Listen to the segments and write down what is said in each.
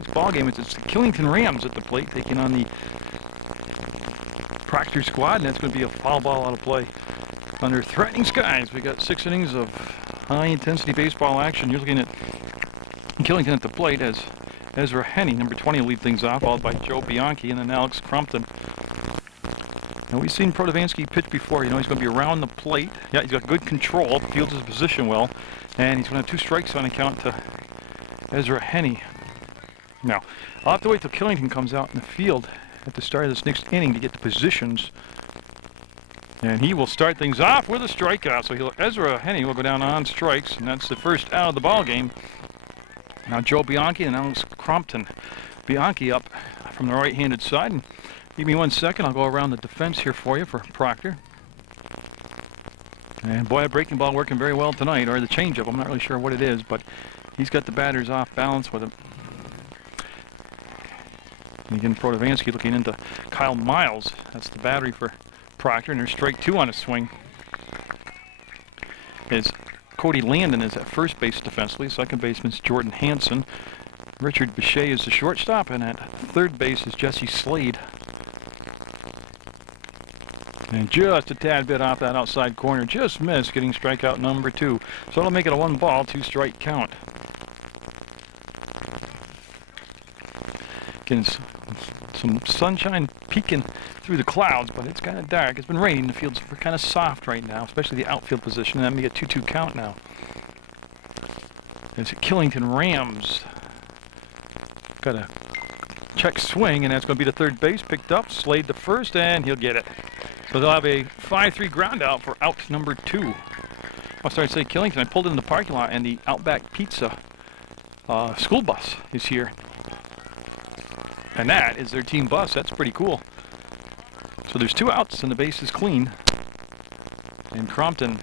Tonight's ball game, it's the Killington Rams at the plate taking on the Proctor squad, and that's going to be a foul ball out of play under threatening skies. We got 6 innings of high-intensity baseball action. You're looking at Killington at the plate as Ezra Henney, number 20, will lead things off, followed by Joe Bianchi and then Alex Crompton. Now, we've seen Protovansky pitch before. You know, he's going to be around the plate. Yeah, he's got good control, fields his position well, and he's going to have 2 strikes on account to Ezra Henney. Now, I'll have to wait till Killington comes out in the field at the start of this next inning to get the positions. And he will start things off with a strikeout. So Ezra Henney will go down on strikes, and that's the first out of the ball game. Now Joe Bianchi and Alex Crompton. Bianchi up from the right-handed side. And give me 1 second. I'll go around the defense here for you for Proctor. And boy, a breaking ball working very well tonight, or the changeup. I'm not really sure what it is, but he's got the batters off balance with him. And again, Protovansky looking into Kyle Miles. That's the battery for Proctor, and there's strike 2 on a swing. As Cody Landon is at first base defensively. Second baseman's Jordan Hansen. Richard Bechet is the shortstop, and at third base is Jesse Slade. And just a tad bit off that outside corner, just missed, getting strikeout number 2. So it'll make it a 1-ball, 2-strike count. Again, some sunshine peeking through the clouds, but it's kind of dark. It's been raining. The field's kind of soft right now, especially the outfield position. And that may get 2-2 count now. It's Killington Rams. Got a check swing, and that's going to be the third base. Picked up, Slade the first, and he'll get it. So they'll have a 5-3 ground out for out number 2. I'll start to say Killington. I pulled in the parking lot, and the Outback Pizza school bus is here. And that is their team bus. That's pretty cool. So there's 2 outs, and the base is clean. And Crompton,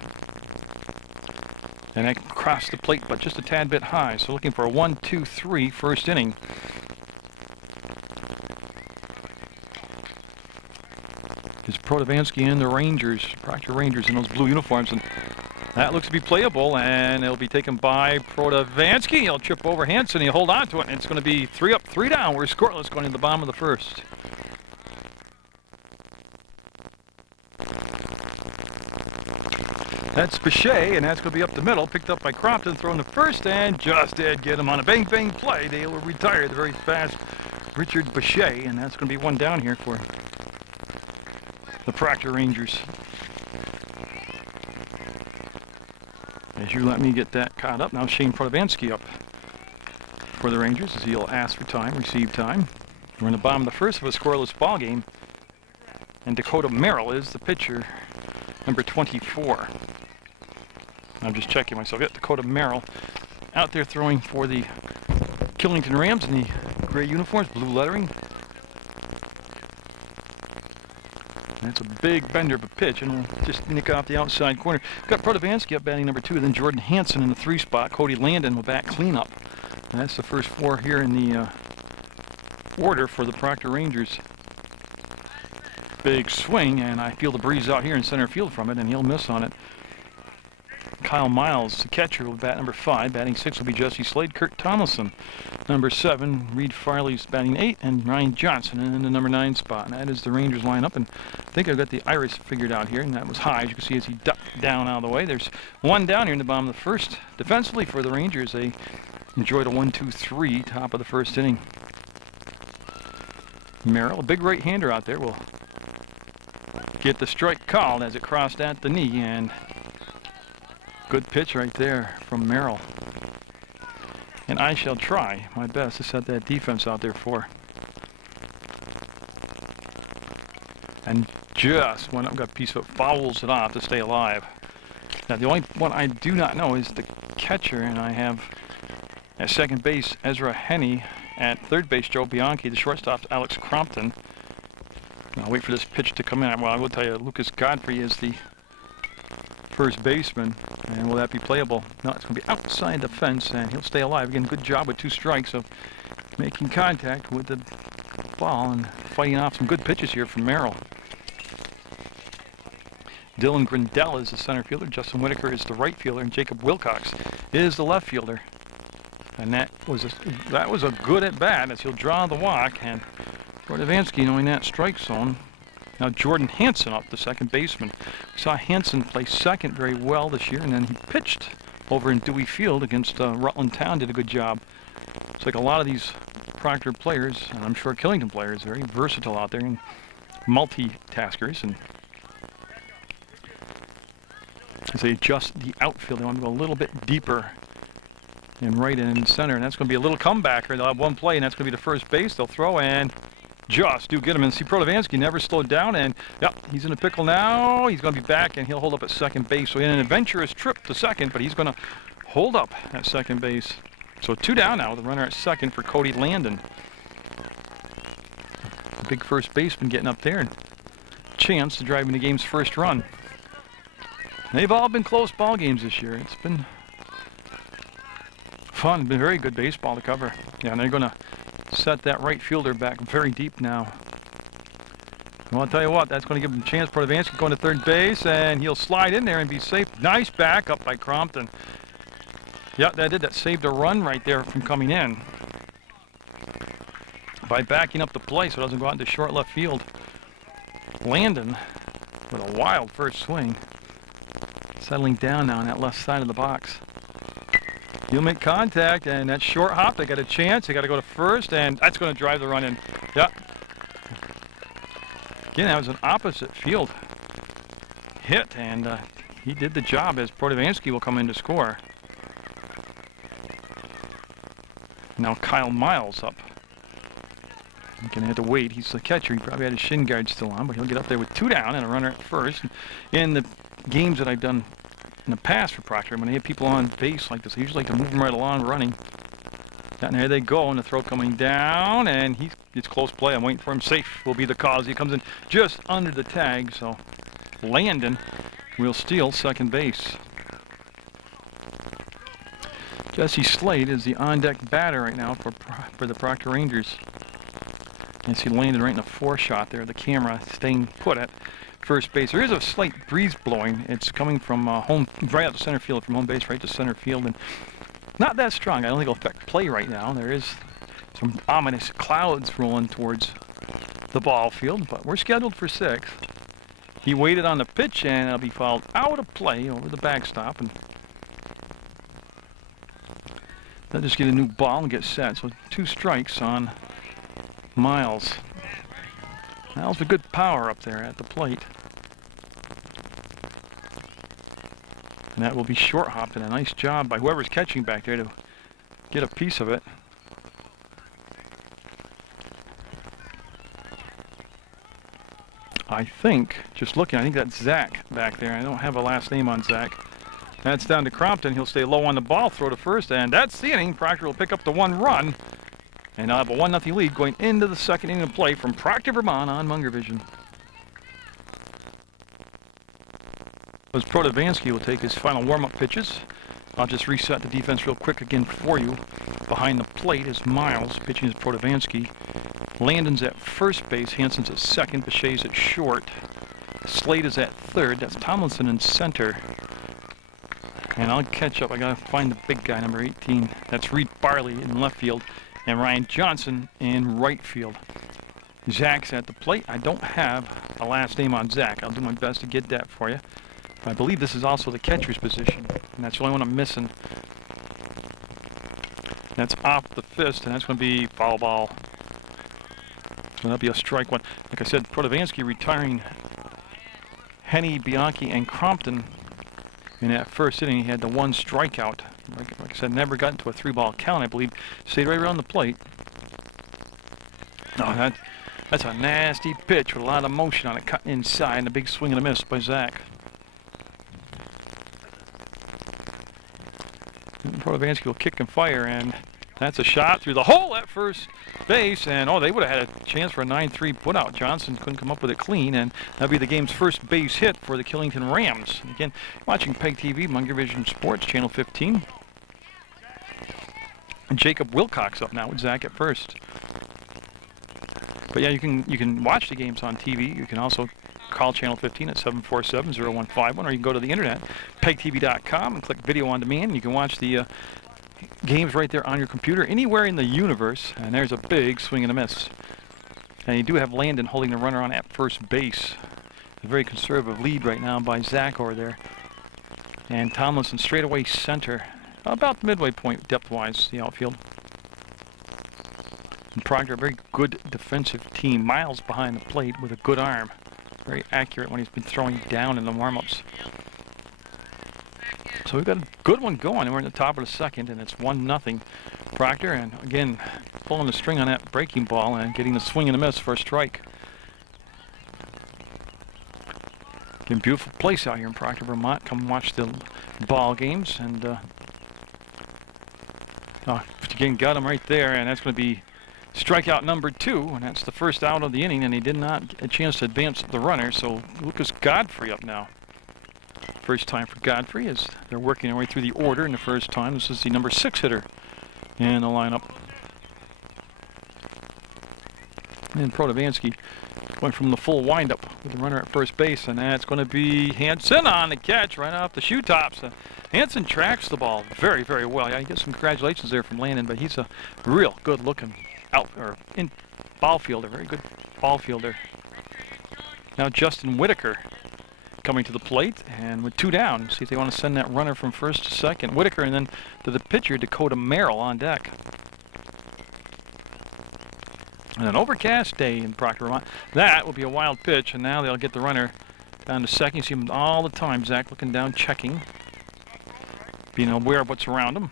and I crossed the plate, but just a tad bit high. So looking for a 1-2-3 first inning. It's Protovansky and the Rangers, Proctor Rangers in those blue uniforms, and that looks to be playable, and it'll be taken by Protovansky. He'll trip over Hansen, he'll hold on to it, and it's going to be 3 up, 3 down. We're scoreless going into the bottom of the first. That's Bechet, and that's going to be up the middle, picked up by Crompton, throwing the first, and just did get him on a bang-bang play. They will retire the very fast Richard Bechet, and that's going to be 1 down here for the Proctor Rangers. As you let me get that caught up, now Shane Protovansky up for the Rangers as he'll ask for time, receive time. We're in the bottom of the first of a scoreless ball game, and Dakota Merrill is the pitcher, number 24. I'm just checking myself. Yep, Dakota Merrill out there throwing for the Killington Rams in the gray uniforms, blue lettering. That's a big bender of a pitch, and we'll just nick off the outside corner. We've got Protovansky up batting number 2, then Jordan Hansen in the 3 spot. Cody Landon will bat cleanup. And that's the first 4 here in the order for the Proctor Rangers. Big swing, and I feel the breeze out here in center field from it, and he'll miss on it. Kyle Miles, the catcher, will bat number 5. Batting 6 will be Jesse Slade. Kurt Tomlinson, number 7. Reed Farley's batting 8. And Ryan Johnson in the number 9 spot. And that is the Rangers lineup. And I think I've got the iris figured out here. And that was high, as you can see, as he ducked down out of the way. There's 1 down here in the bottom of the first. Defensively for the Rangers, they enjoyed a 1-2-3 top of the first inning. Merrill, a big right-hander out there, will get the strike called as it crossed at the knee. And good pitch right there from Merrill. And I shall try my best to set that defense out there for. And just went up, got a piece of it, fouls it off to stay alive. Now the only one I do not know is the catcher, and I have at second base Ezra Henney, at third base Joe Bianchi, the shortstop Alex Crompton. I'll wait for this pitch to come in. Well, I will tell you, Lucas Godfrey is the first baseman, and will that be playable? No, it's going to be outside the fence, and he'll stay alive. Again, good job with 2 strikes of making contact with the ball and fighting off some good pitches here from Merrill. Dylan Grindell is the center fielder, Justin Whitaker is the right fielder, and Jacob Wilcox is the left fielder. And that was a good at bat as he'll draw the walk. And Portovansky knowing that strike zone. Now Jordan Hansen up, the second baseman. We saw Hansen play second very well this year, and then he pitched over in Dewey Field against Rutland Town, did a good job. It's like a lot of these Proctor players, and I'm sure Killington players, very versatile out there and multitaskers. And as they adjust the outfield, they want to go a little bit deeper in right and in center, and that's going to be a little comebacker. They'll have one play, and that's going to be to first base. They'll throw and just do get him. And see, Portovansky never slowed down, and yep, he's in a pickle now. He's going to be back, and he'll hold up at second base. So in an adventurous trip to second, but he's going to hold up at second base. So 2 down now with a runner at second for Cody Landon. The big first baseman getting up there, and chance to drive in the game's first run. They've all been close ball games this year. It's been fun, been very good baseball to cover. Yeah, and they're going to set that right fielder back very deep now. Well, I'll tell you what, that's going to give him a chance. Portovansky going to third base, and he'll slide in there and be safe. Nice back up by Crompton. Yeah, that saved a run right there from coming in by backing up the play so it doesn't go out into short left field. Landon with a wild first swing. Settling down now on that left side of the box. He'll make contact, and that short hop, they got a chance. They got to go to first, and that's going to drive the run in. Yep. Again, that was an opposite field hit, and he did the job as Portovansky will come in to score. Now Kyle Miles up. He's going to have to wait. He's the catcher. He probably had his shin guard still on, but he'll get up there with 2 down and a runner at first. In the games that I've done in the past for Proctor, when they have people on base like this, I usually like to move them right along running. And there they go, and the throw coming down, and it's close play. I'm waiting for him. Safe will be the cause. He comes in just under the tag, so Landon will steal second base. Jesse Slade is the on-deck batter right now for the Proctor Rangers. As he landed right in a 4-shot there, the camera staying put at first base. There is a slight breeze blowing. It's coming from home, right out to center field, from home base right to center field, and not that strong. I don't think it'll affect play right now. There is some ominous clouds rolling towards the ball field, but we're scheduled for 6. He waited on the pitch, and it'll be fouled out of play over the backstop, and they'll just get a new ball and get set. So 2 strikes on Miles. Miles with good power up there at the plate. And that will be short hopped, and a nice job by whoever's catching back there to get a piece of it. I think, just looking, I think that's Zach back there. I don't have a last name on Zach. That's down to Crompton. He'll stay low on the ball, throw to first, and that's the inning. Proctor will pick up the 1 run. And I'll have a 1-0 lead going into the second inning of play from Proctor, Vermont on Munger Vision. As Portovansky will take his final warm-up pitches. I'll just reset the defense real quick again for you. Behind the plate is Miles, pitching is Portovansky. Landon's at first base, Hansen's at second, Bechet's at short. Slade is at third, that's Tomlinson in center. And I'll catch up, I gotta find the big guy, number 18. That's Reed Barley in left field. And Ryan Johnson in right field. Zach's at the plate. I don't have a last name on Zach. I'll do my best to get that for you. I believe this is also the catcher's position, and that's the only one I'm missing. That's off the fist, and that's going to be foul ball. So that'll be a strike one. Like I said, Portovansky retiring Henny, Bianchi, and Crompton in that first inning. He had the 1 strikeout. Like I said, never got into a 3-ball count, I believe. Stayed right around the plate. Oh, that's a nasty pitch with a lot of motion on it, cutting inside, and a big swing and a miss by Zach. Portovansky will kick and fire, and that's a shot through the hole at first base, and oh, they would have had a chance for a 9-3 putout. Johnson couldn't come up with it clean, and that'll be the game's first base hit for the Killington Rams. And again, watching PEGTV, Munger Vision Sports, Channel 15. And Jacob Wilcox up now with Zach at first. But yeah, you can watch the games on TV. You can also call Channel 15 at 747-0151, or you can go to the internet, PEGTV.com, and click Video on Demand. You can watch the games right there on your computer, anywhere in the universe. And there's a big swing and a miss. And you do have Landon holding the runner on at first base. A very conservative lead right now by Zach over there. And Tomlinson straight away center, about the midway point depth-wise, the outfield. And Proctor, a very good defensive team, miles behind the plate with a good arm. Very accurate when he's been throwing down in the warm-ups. So we've got a good one going, and we're in the top of the second, and it's 1-0 Proctor, and again, pulling the string on that breaking ball and getting the swing and a miss for a strike. Again, beautiful place out here in Proctor, Vermont. Come watch the ball games, and again, got him right there, and that's going to be strikeout number 2, and that's the first out of the inning, and he did not get a chance to advance the runner, so Lucas Godfrey up now. First time for Godfrey as they're working their way through the order in the first time. This is the number 6 hitter in the lineup. And Protovansky going from the full windup with the runner at first base, and that's going to be Hansen on the catch right off the shoe tops. Hansen tracks the ball very, very well. Yeah, I get some congratulations there from Landon, but he's a real good-looking ball fielder, very good ball fielder. Now Justin Whitaker coming to the plate, and with 2 down, see if they want to send that runner from first to second. Whitaker, and then to the pitcher, Dakota Merrill on deck. And an overcast day in Proctor, Vermont. That will be a wild pitch, and now they'll get the runner down to second. You see him all the time, Zach looking down, checking, being aware of what's around him.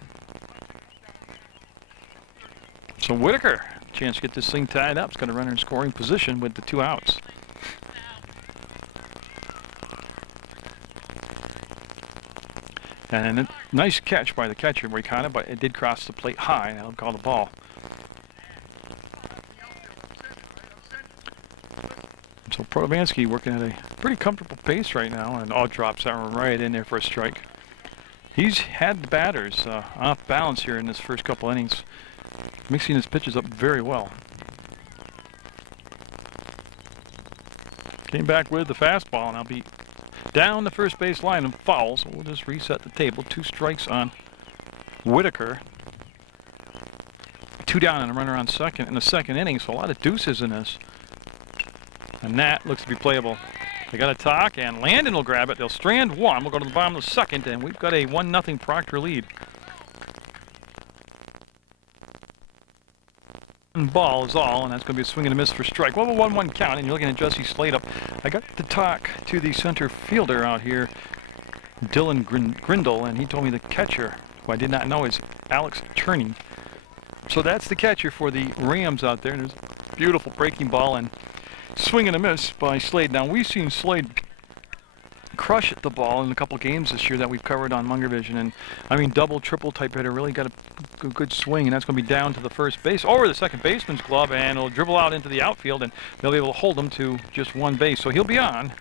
So Whitaker, chance to get this thing tied up. He's got a runner in scoring position with the 2 outs. And a nice catch by the catcher, where he caught it, but it did cross the plate high, and I'll call the ball. So Protovansky working at a pretty comfortable pace right now, and drops that one right in there for a strike. He's had the batters off balance here in this first couple innings, mixing his pitches up very well. Came back with the fastball, and I'll be down the first base line and foul, so we'll just reset the table. 2 strikes on Whitaker. 2 down and a runner on second in the second inning, so a lot of deuces in this. And that looks to be playable. They got a talk, and Landon will grab it. They'll strand 1. We'll go to the bottom of the second, and we've got a 1-0 Proctor lead. Ball is all, and that's going to be a swing and a miss for strike. Well, a 1-1 count, and you're looking at Jesse Slade up. I got to talk to the center fielder out here, Dylan Grindle, and he told me the catcher, who I did not know, is Alex Turney. So that's the catcher for the Rams out there. And there's a beautiful breaking ball and swing and a miss by Slade. Now, we've seen Slade crush the ball in a couple games this year that we've covered on Munger Vision, and I mean double, triple type hitter, really got a good swing, and that's going to be down to the first base, over the second baseman's glove, and it'll dribble out into the outfield, and they'll be able to hold him to just 1 base. So he'll be on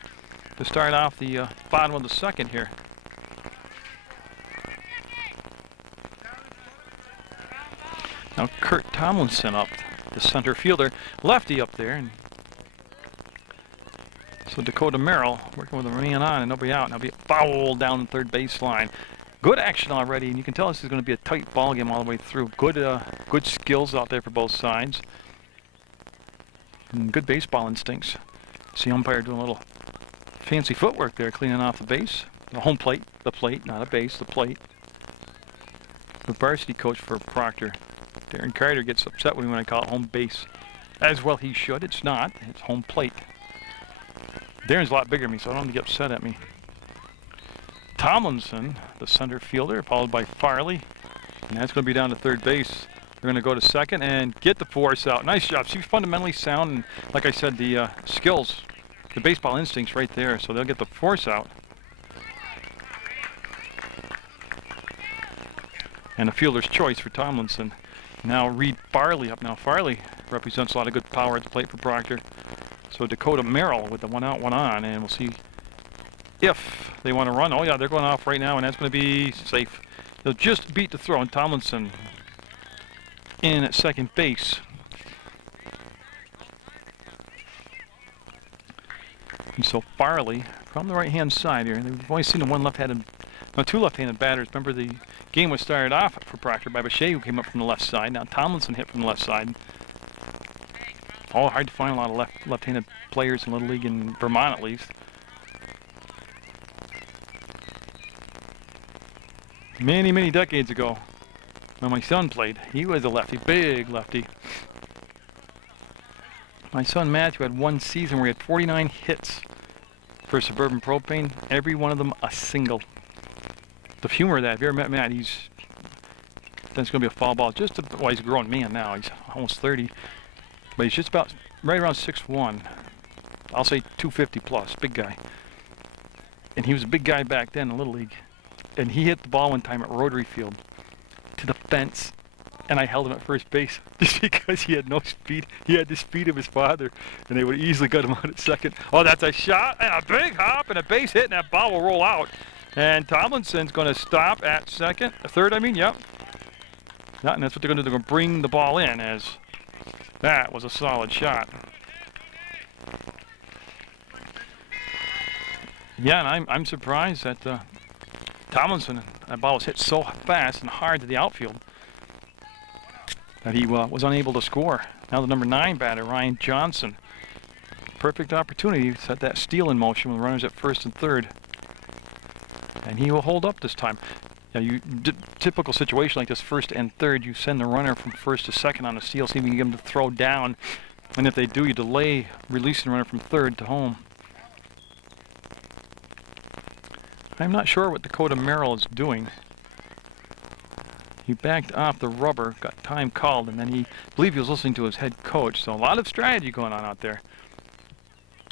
to start off the bottom of the second here. Now Kurt Tomlinson up, the center fielder, lefty up there, and so Dakota Merrill working with a man on and nobody out. Now be foul down the third baseline. Good action already, and you can tell this is going to be a tight ball game all the way through. Good skills out there for both sides, and good baseball instincts. See umpire doing a little fancy footwork there, cleaning off the base, the home plate, the plate, not a base, the plate. The varsity coach for Proctor, Darren Carter, gets upset with me when I call it home base. As well he should. It's not. It's home plate. Darren's a lot bigger than me, so I don't want him to get upset at me. Tomlinson, the center fielder, followed by Farley. And that's going to be down to third base. They're going to go to second and get the force out. Nice job. She's fundamentally sound, and like I said, the skills, the baseball instincts right there. So they'll get the force out. And a fielder's choice for Tomlinson. Now Reed Farley up. Now Farley represents a lot of good power at the plate for Proctor. So Dakota Merrill with the 1 out, 1 on, and we'll see if they want to run. Oh yeah, they're going off right now, and that's going to be safe. They'll just beat the throw, and Tomlinson in at second base. And so Farley from the right-hand side here. We've only seen the 2 left-handed batters. Remember, the game was started off for Proctor by Bechet, who came up from the left side. Now Tomlinson hit from the left side. Oh, hard to find a lot of left-handed players in Little League in Vermont, at least. Many, many decades ago, when my son played, he was a lefty, big lefty. My son Matthew had one season where he had 49 hits for Suburban Propane, every one of them a single. The humor of that, if you ever met Matt, that's going to be a foul ball. Well, he's a grown man now, he's almost 30, but he's just about right around 6'1". I'll say 250 plus, big guy. And he was a big guy back then in Little League. And he hit the ball one time at Rotary Field to the fence, and I held him at first base just because he had no speed. He had the speed of his father, and they would have easily got him out at second. Oh, that's a shot, and a big hop, and a base hit, and that ball will roll out. And Tomlinson's going to stop at third, I mean, yep. And that's what they're going to do. They're going to bring the ball in, as that was a solid shot. Yeah, and I'm surprised that Tomlinson, that ball was hit so fast and hard to the outfield that he was unable to score. Now the number 9 batter, Ryan Johnson. Perfect opportunity to set that steal in motion with runners at first and third. And he will hold up this time. Now, typical situation like this, first and third, you send the runner from first to second on a steal, see if you can get him to throw down. And if they do, you delay releasing the runner from third to home. I'm not sure what Dakota Merrill is doing. He backed off the rubber, got time called, and then I believe he was listening to his head coach. So a lot of strategy going on out there.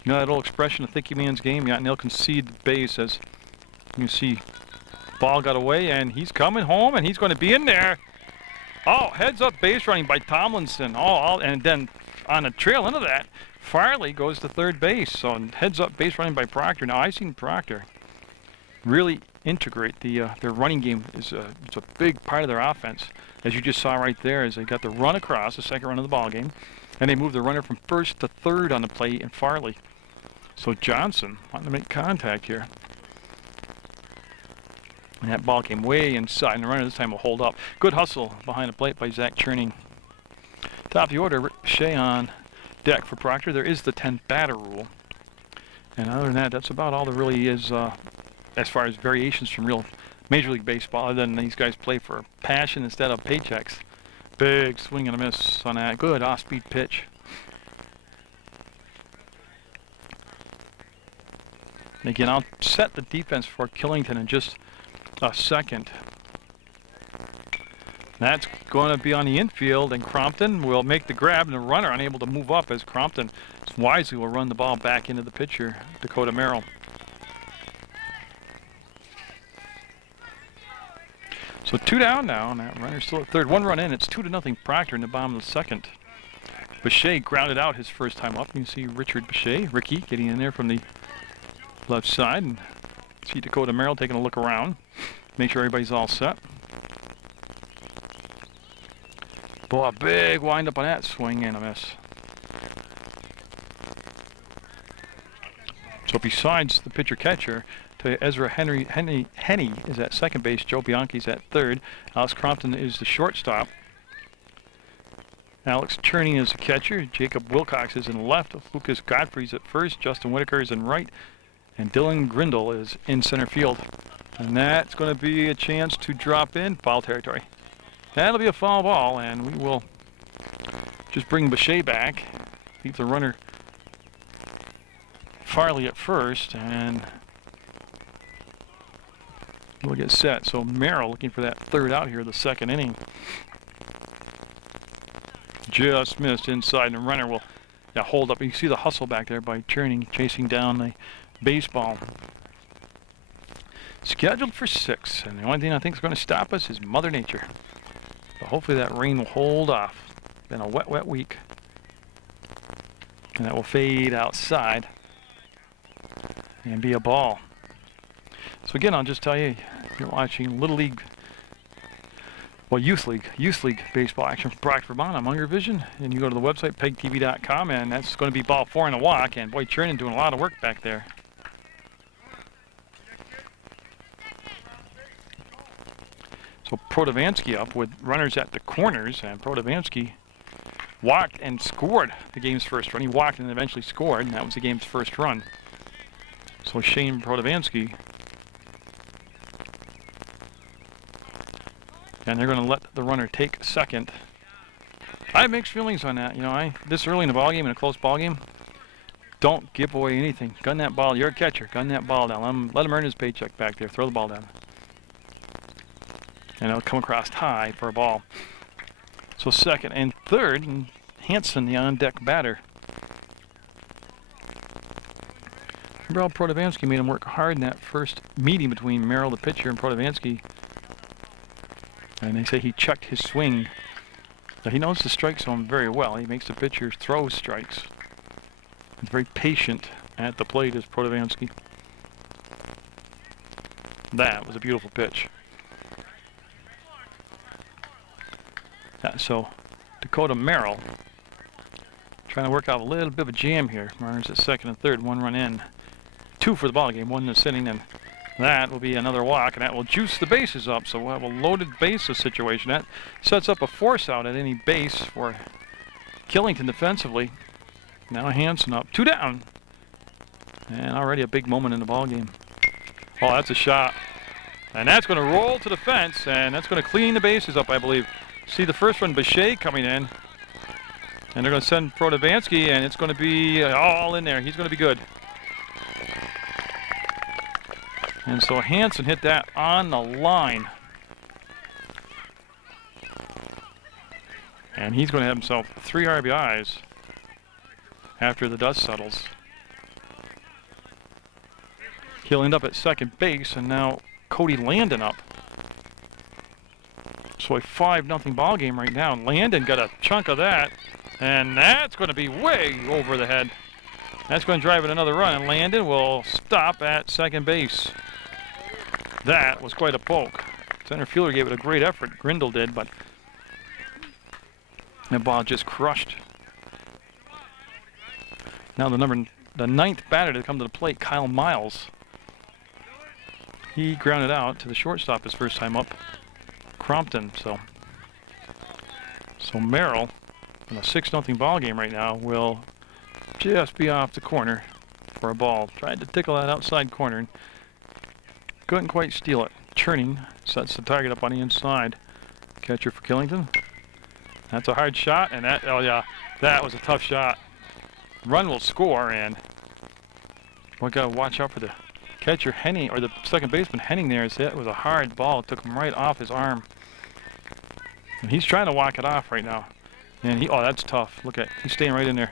You know that old expression, a thicky man's game? Yeah, and they'll concede the base as you see ball got away, and he's coming home, and he's going to be in there. Oh, heads up base running by Tomlinson. Oh, and then on the trail end of that, Farley goes to third base. So heads up base running by Proctor. Now I've seen Proctor really integrate their running game. It's a big part of their offense, as you just saw right there, as they got the run across, the second run of the ball game, and they moved the runner from first to third on the play in Farley. So Johnson wanting to make contact here. And that ball came way inside, and the runner this time will hold up. Good hustle behind the plate by Zach Cherning. Top of the order, Rick Shea on deck for Proctor. There is the 10 batter rule. And other than that, that's about all there really is as far as variations from real Major League Baseball, other than these guys play for passion instead of paychecks. Big swing and a miss on that. Good off-speed pitch. And again, I'll set the defense for Killington in just a second. That's going to be on the infield, and Crompton will make the grab, and the runner unable to move up as Crompton wisely will run the ball back into the pitcher, Dakota Merrill. So 2 down now, and that runner's still at third. 1 run in, it's 2-0 Proctor in the bottom of the second. Bechet grounded out his first time up. You can see Richard Bechet, Ricky, getting in there from the left side, and see Dakota Merrill taking a look around, make sure everybody's all set. Boy, a big wind up on that swing and a miss. So besides the pitcher-catcher, to Ezra Henny is at second base, Joe Bianchi's at third, Alex Crompton is the shortstop, Alex Cherning is the catcher, Jacob Wilcox is in left, Lucas Godfrey's at first, Justin Whitaker is in right, and Dylan Grindle is in center field. And that's going to be a chance to drop in foul territory. That'll be a foul ball, and we will just bring Bechet back, leave the runner Farley at first, and we'll get set. So Merrill looking for that third out here of the second inning. Just missed inside, and the runner will hold up. You see the hustle back there by Cherning chasing down the baseball. Scheduled for 6, and the only thing I think is going to stop us is Mother Nature. But hopefully that rain will hold off. Been a wet, wet week. And that will fade outside and be a ball. So again, I'll just tell you, if you're watching Little League, well, Youth League baseball action from Proctor, Vermont on Munger Vision, and you go to the website, PEGTV.com, and that's going to be ball 4 in a walk, and boy, Cherning doing a lot of work back there. So Protovansky up with runners at the corners, and Protovansky walked and scored the game's first run. He walked and eventually scored, and that was the game's first run. So Shane Protovansky. And they're going to let the runner take second. I have mixed feelings on that. You know, this early in the ball game, in a close ball game, don't give away anything. Gun that ball. You're a catcher. Gun that ball down. Let him earn his paycheck back there. Throw the ball down. And it'll come across high for a ball. So second and third, and Hanson, the on-deck batter. Remember how Protovansky made him work hard in that first meeting between Merrill, the pitcher, and Protovansky. And they say he checked his swing. Now, he knows the strike zone very well. He makes the pitcher throw strikes. He's very patient at the plate as Protovansky. That was a beautiful pitch. So Dakota Merrill trying to work out a little bit of a jam here. Runners at second and third, 1 run in. 2 for the ball game, 1 in this inning, and that will be another walk, and that will juice the bases up. So we'll have a loaded bases situation. That sets up a force out at any base for Killington defensively. Now Hanson up, 2 down, and already a big moment in the ball game. Oh, that's a shot, and that's going to roll to the fence, and that's going to clean the bases up, I believe. See the first one, Bechet coming in, and they're going to send Protovansky, and it's going to be all in there. He's going to be good. And so Hanson hit that on the line. And he's going to have himself 3 RBIs after the dust settles. He'll end up at second base, and now Cody Landon up. So a 5-0 ball game right now. Landon got a chunk of that, and that's going to be way over the head. That's going to drive in another run, and Landon will stop at second base. That was quite a poke. Center fielder gave it a great effort. Grindle did, but that ball just crushed. Now the 9th batter to come to the plate, Kyle Miles. He grounded out to the shortstop his first time up, Crompton. So Merrill, in a 6-0 ball game right now, will just be off the corner for a ball. Tried to tickle that outside corner and couldn't quite steal it. Churning sets the target up on the inside. Catcher for Killington. That's a hard shot, and that, oh yeah, that was a tough shot. Run will score, and we got to watch out for the catcher Henning, or the second baseman Henning there. It was a hard ball. It took him right off his arm. And he's trying to walk it off right now. And oh, that's tough. Look at, he's staying right in there.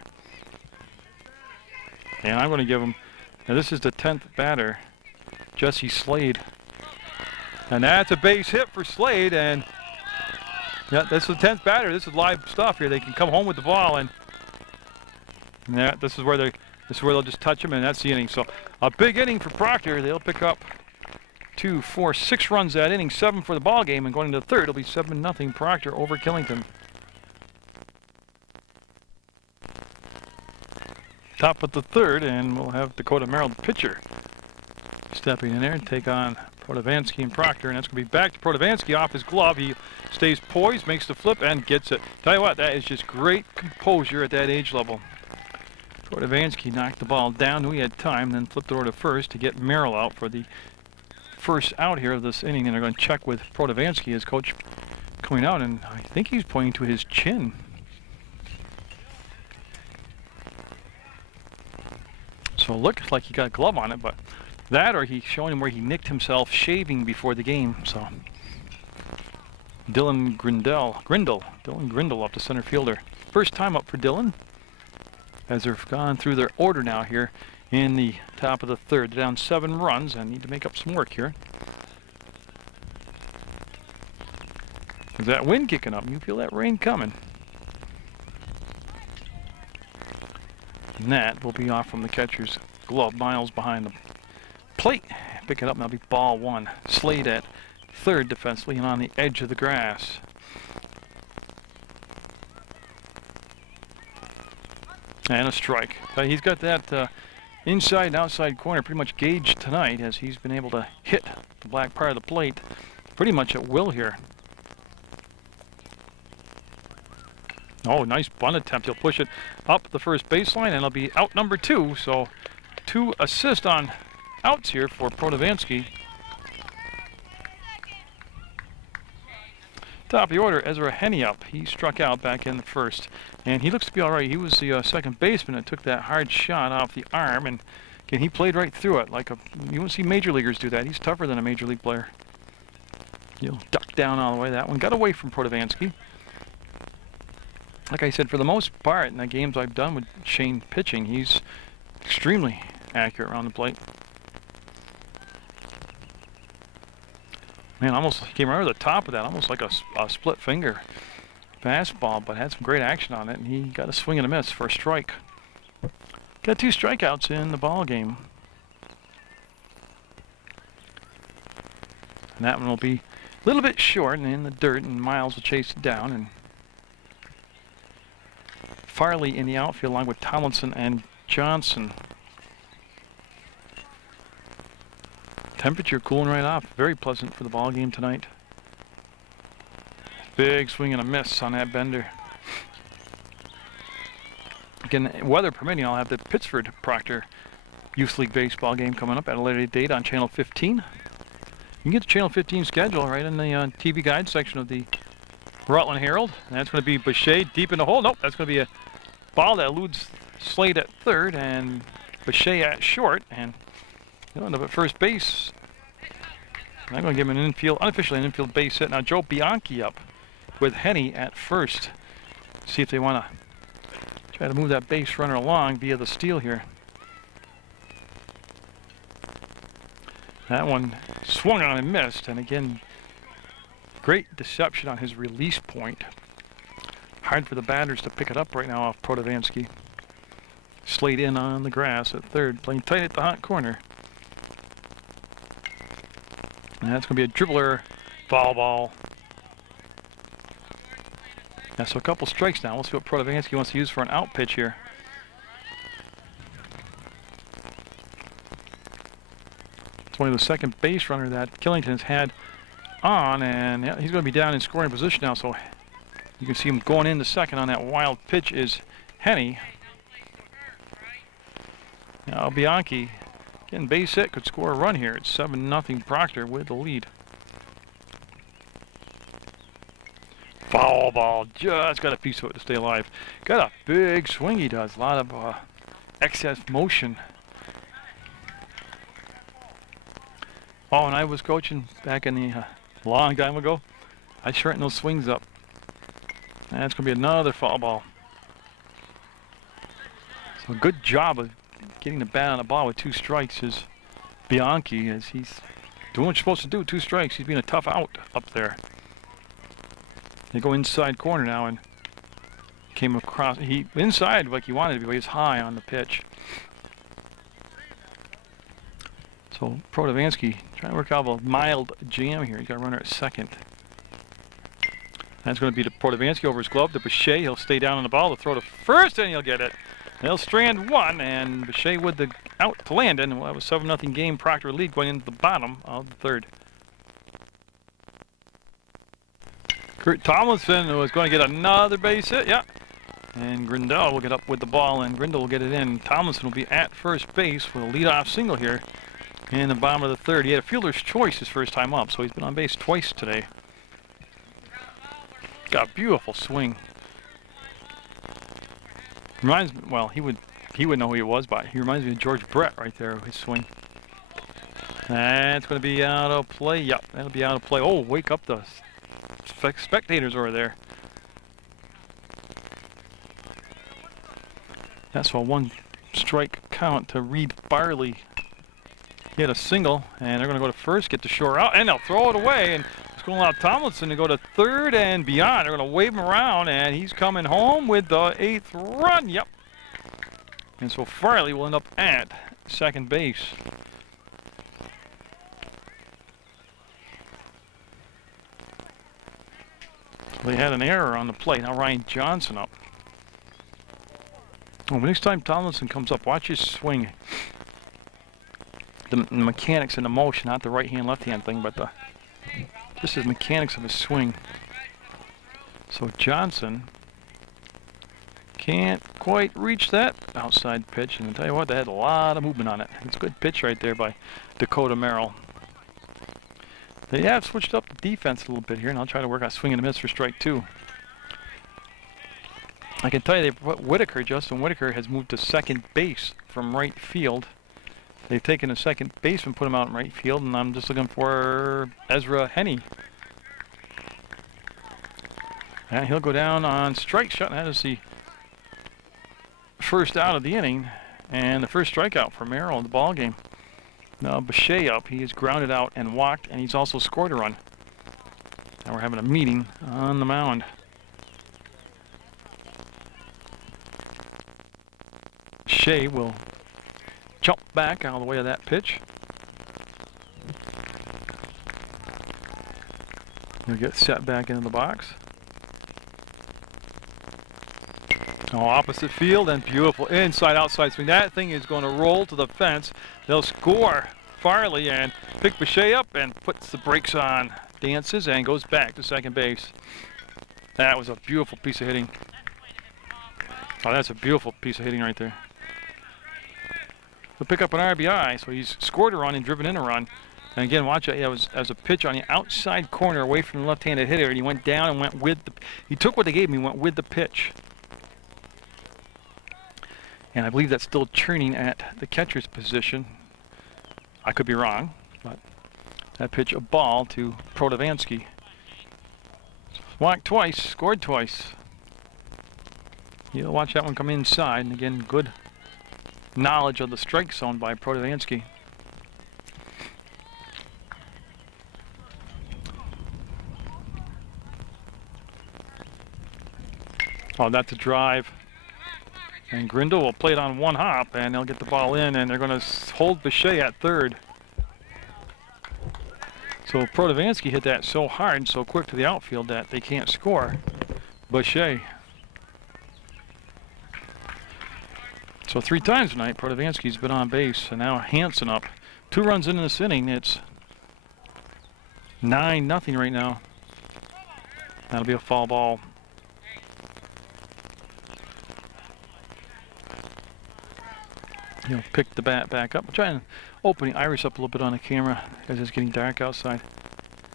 And I'm going to give him, now this is the 10th batter, Jesse Slade. And that's a base hit for Slade, and yeah, this is the 10th batter. This is live stuff here. They can come home with the ball, and yeah, this is where they'll just touch him, and that's the inning. So a big inning for Proctor. They'll pick up 2, 4, 6 runs that inning, 7 for the ball game, and going into the third, it'll be 7-0 Proctor over Killington. Top of the third, and we'll have Dakota Merrill, the pitcher, stepping in there and take on Protovansky and Proctor, and that's going to be back to Protovansky off his glove. He stays poised, makes the flip, and gets it. Tell you what, that is just great composure at that age level. Protovansky knocked the ball down, knew he had time, then flipped it over to first to get Merrill out for the first out here of this inning, and they're going to check with Protovansky, his coach, coming out, and I think he's pointing to his chin. So it looked like he got a glove on it, but that, or he's showing him where he nicked himself shaving before the game. So Dylan Grindle up to center fielder. First time up for Dylan, as they've gone through their order now here in the top of the third. They're down 7 runs and need to make up some work here. There's that wind kicking up. You feel that rain coming. And that will be off from the catcher's glove. Miles behind the plate. Pick it up, and that'll be ball 1. Slade at third defensively and on the edge of the grass. And a strike. He's got that inside and outside corner pretty much gauged tonight, as he's been able to hit the black part of the plate pretty much at will here. Oh, nice bunt attempt. He'll push it up the first baseline, and it'll be out number 2. So 2 assists on outs here for Protovansky. Top of the order, Ezra Henney up. He struck out back in the first, and he looks to be all right. He was the second baseman that took that hard shot off the arm, and again, he played right through it. You won't see major leaguers do that. He's tougher than a major league player. He'll duck down all the way. That one got away from Protovansky. Like I said, for the most part, in the games I've done with Shane pitching, he's extremely accurate around the plate. Man, almost came right over the top of that, almost like a split finger fastball, but had some great action on it, and he got a swing and a miss for a strike. Got 2 strikeouts in the ball game. And that one will be a little bit short and in the dirt, and Miles will chase it down. And Farley in the outfield along with Tomlinson and Johnson. Temperature cooling right off. Very pleasant for the ball game tonight. Big swing and a miss on that bender. Again, weather permitting, I'll have the Pittsford-Proctor Youth League baseball game coming up at a later date on Channel 15. You can get the Channel 15 schedule right in the TV guide section of the Rutland Herald. And that's going to be Boucher deep in the hole. Nope, that's going to be a ball that eludes Slade at third and Boucher at short. And he'll end up at first base. And I'm going to give him an infield, unofficially an infield base hit. Now Joe Bianchi up with Henney at first. See if they want to try to move that base runner along via the steal here. That one swung on and missed, and again, great deception on his release point. Hard for the batters to pick it up right now off Protovansky. Slade in on the grass at third, playing tight at the hot corner. And that's going to be a dribbler, foul ball. Yeah, so a couple strikes now. We'll see what Protovansky wants to use for an out pitch here. It's only the second base runner that Killington has had on, and yeah, he's going to be down in scoring position now, so you can see him going into second on that wild pitch is Henney. Now Bianchi getting base hit, could score a run here. It's 7-0 Proctor with the lead. Foul ball, just got a piece of it to stay alive. Got a big swing he does, a lot of excess motion. Oh, and I was coaching back in the long time ago. I shortened those swings up. And that's going to be another foul ball. So good job of getting the bat on the ball with 2 strikes is Bianchi, as he's doing what you're supposed to do, 2 strikes. He's being a tough out up there. They go inside corner now and came across. He inside like he wanted to be, but he's high on the pitch. So Protovansky trying to work out a mild jam here. He's got a runner at second. That's going to be to Protovansky over his glove to Boucher. He'll stay down on the ball to throw to first, and he'll get it. They'll strand one, and Boucher with the out to Landon. Well, that was 7-0 game. Proctor lead going into the bottom of the third. Kurt Tomlinson was going to get another base hit. Yeah. And Grindel will get up with the ball, and Grindel will get it in. Tomlinson will be at first base with a leadoff single here in the bottom of the third. He had a fielder's choice his first time up, so he's been on base twice today. Got a beautiful swing. Reminds me, well, he would know who he was, but he reminds me of George Brett right there, his swing. That's going to be out of play. Yep, that'll be out of play. Oh, wake up the spectators over there. That's a 1-strike count to Reed Farley. He had a single, and they're going to go to first, get the shore out, and they'll throw it away. And it's going to allow Tomlinson to go to third and beyond. They're going to wave him around, and he's coming home with the 8th run. Yep. And so Farley will end up at second base. They had an error on the play. Now Ryan Johnson up. Oh, next time Tomlinson comes up, watch his swing. The mechanics and the motion, not the right-hand, left-hand thing, but just his mechanics of his swing. So Johnson Can't quite reach that outside pitch, and I'll tell you what, they had a lot of movement on it. It's a good pitch right there by Dakota Merrill. They have switched up the defense a little bit here, and I'll try to work on swing and a miss for strike 2. I can tell you they put Whitaker, Justin Whitaker has moved to second base from right field. They've taken a second baseman, put him out in right field, and I'm just looking for Ezra Henney. And he'll go down on strike shot, and that is the first out of the inning, and the first strikeout for Merrill in the ball game. Now Bechet up, he is grounded out and walked, and he's also scored a run. Now we're having a meeting on the mound. Shea will jump back out of the way of that pitch. He'll get set back into the box. Oh, opposite field, and beautiful inside-outside swing. That thing is going to roll to the fence. They'll score. Farley and pick Bechet up and puts the brakes on. Dances and goes back to second base. That was a beautiful piece of hitting. Oh, that's a beautiful piece of hitting right there. He'll pick up an RBI, so he's scored a run and driven in a run. And again, watch it. Yeah, it was as a pitch on the outside corner away from the left-handed hitter, and he went down and went with the. He took what they gave him. He went with the pitch. And I believe that's still churning at the catcher's position. I could be wrong, but that pitch a ball to Protovansky. Walked twice, scored twice. You'll watch that one come inside, and again, good knowledge of the strike zone by Protovansky. Oh, that's a drive. And Grindle will play it on one hop, and they'll get the ball in, and they're going to hold Bechet at third. So Protovansky hit that so hard and so quick to the outfield that they can't score. Bechet. So 3 times tonight, Protovansky's been on base, and now Hansen up. 2 runs into this inning. It's 9-0 right now. That'll be a foul ball. He'll pick the bat back up. I'm trying to open the iris up a little bit on the camera as it's getting dark outside.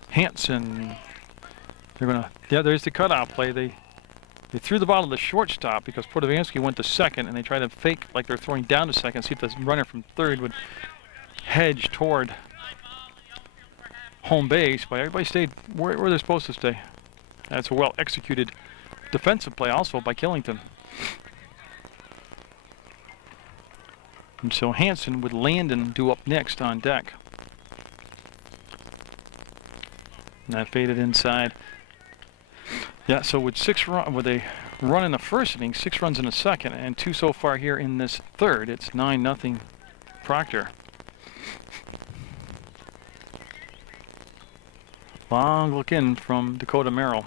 Hansen. They're gonna. Yeah, there's the cutout play. They threw the ball to the shortstop because Protovansky went to second, and they tried to fake like they're throwing down to second, see if the runner from third would hedge toward home base. But everybody stayed where they're supposed to stay. That's a well-executed defensive play also by Killington. And so Hansen with Landon due up next on deck. And that faded inside. Yeah, so with a run in the first inning, 6 runs in the second, and 2 so far here in this third, it's 9-0 Proctor. Long look in from Dakota Merrill.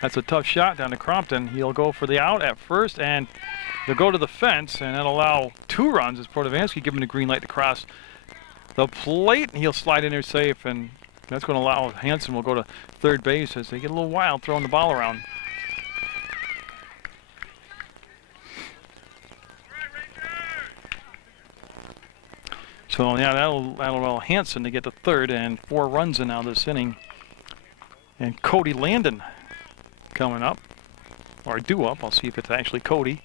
That's a tough shot down to Crompton. He'll go for the out at first, and they'll go to the fence, and that'll allow 2 runs as Protovansky giving the green light to cross the plate, and he'll slide in there safe, and that's going to allow Hansen will go to third base as they get a little wild throwing the ball around. So yeah, that'll allow Hansen to get to third, and 4 runs in now this inning. And Cody Landon coming up, or due up. I'll see if it's actually Cody.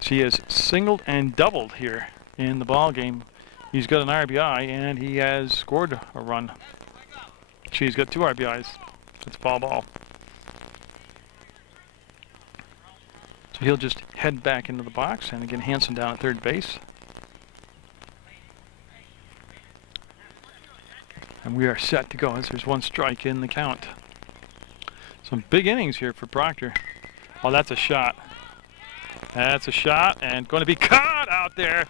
He has singled and doubled here in the ball game. He's got an RBI, and he has scored a run. He's got 2 RBIs. It's foul ball. So he'll just head back into the box, and again Hansen down at third base. And we are set to go as there's 1 strike in the count. Some big innings here for Proctor. Oh, that's a shot. That's a shot, and going to be caught out there.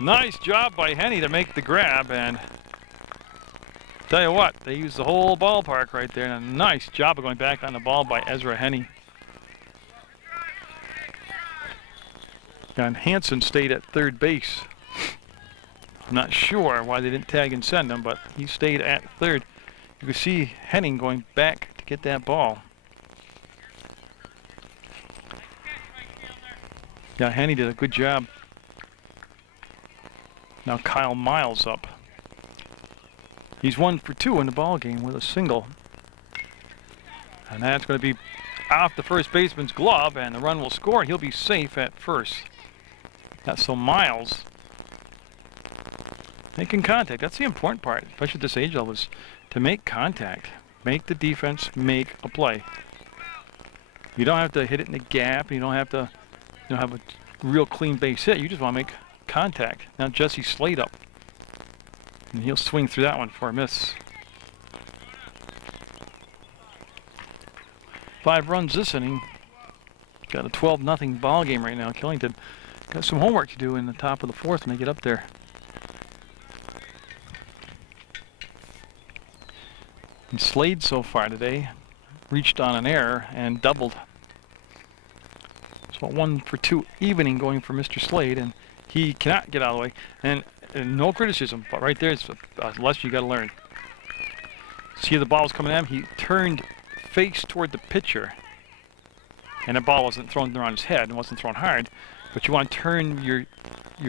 Nice job by Henney to make the grab, and tell you what, they used the whole ballpark right there, and a nice job of going back on the ball by Ezra Henney. And Hansen stayed at third base. I'm not sure why they didn't tag and send him, but he stayed at third. You can see Henning going back to get that ball. Yeah, Henny did a good job. Now Kyle Miles up. He's 1 for 2 in the ball game with a single. And that's going to be off the first baseman's glove, and the run will score. He'll be safe at first. That's so Miles making contact. That's the important part, especially at this age level, is to make contact. Make the defense make a play. You don't have to hit it in the gap. You don't have to have a real clean base hit. You just want to make contact. Now Jesse Slade up. And he'll swing through that one for a miss. 5 runs this inning. Got a 12-0 ball game right now. Killington got some homework to do in the top of the 4th when they get up there. And Slade so far today reached on an error and doubled. So 1 for 2 evening going for Mr. Slade, and he cannot get out of the way. And no criticism, but right there is a lesson you got to learn. See, the ball was coming at him. He turned face toward the pitcher, and the ball wasn't thrown around his head and wasn't thrown hard. But you want to turn your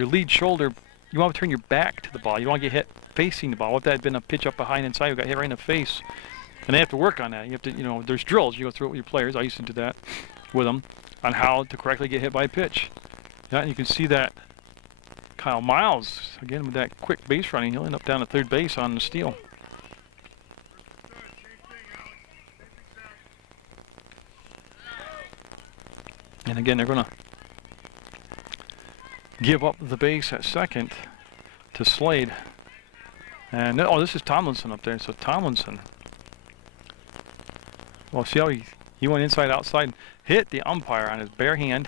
lead shoulder. You want to turn your back to the ball. You don't want to get hit facing the ball. If that had been a pitch up behind inside, you got hit right in the face. And they have to work on that. You have to, there's drills. You go through it with your players. I used to do that with them on how to correctly get hit by a pitch. Yeah, and you can see that Kyle Miles, again, with that quick base running, he'll end up down at third base on the steal. And again, they're going to give up the base at second to Slade. And, oh, this is Tomlinson up there. So Tomlinson. Well, see how he went inside, outside, and hit the umpire on his bare hand.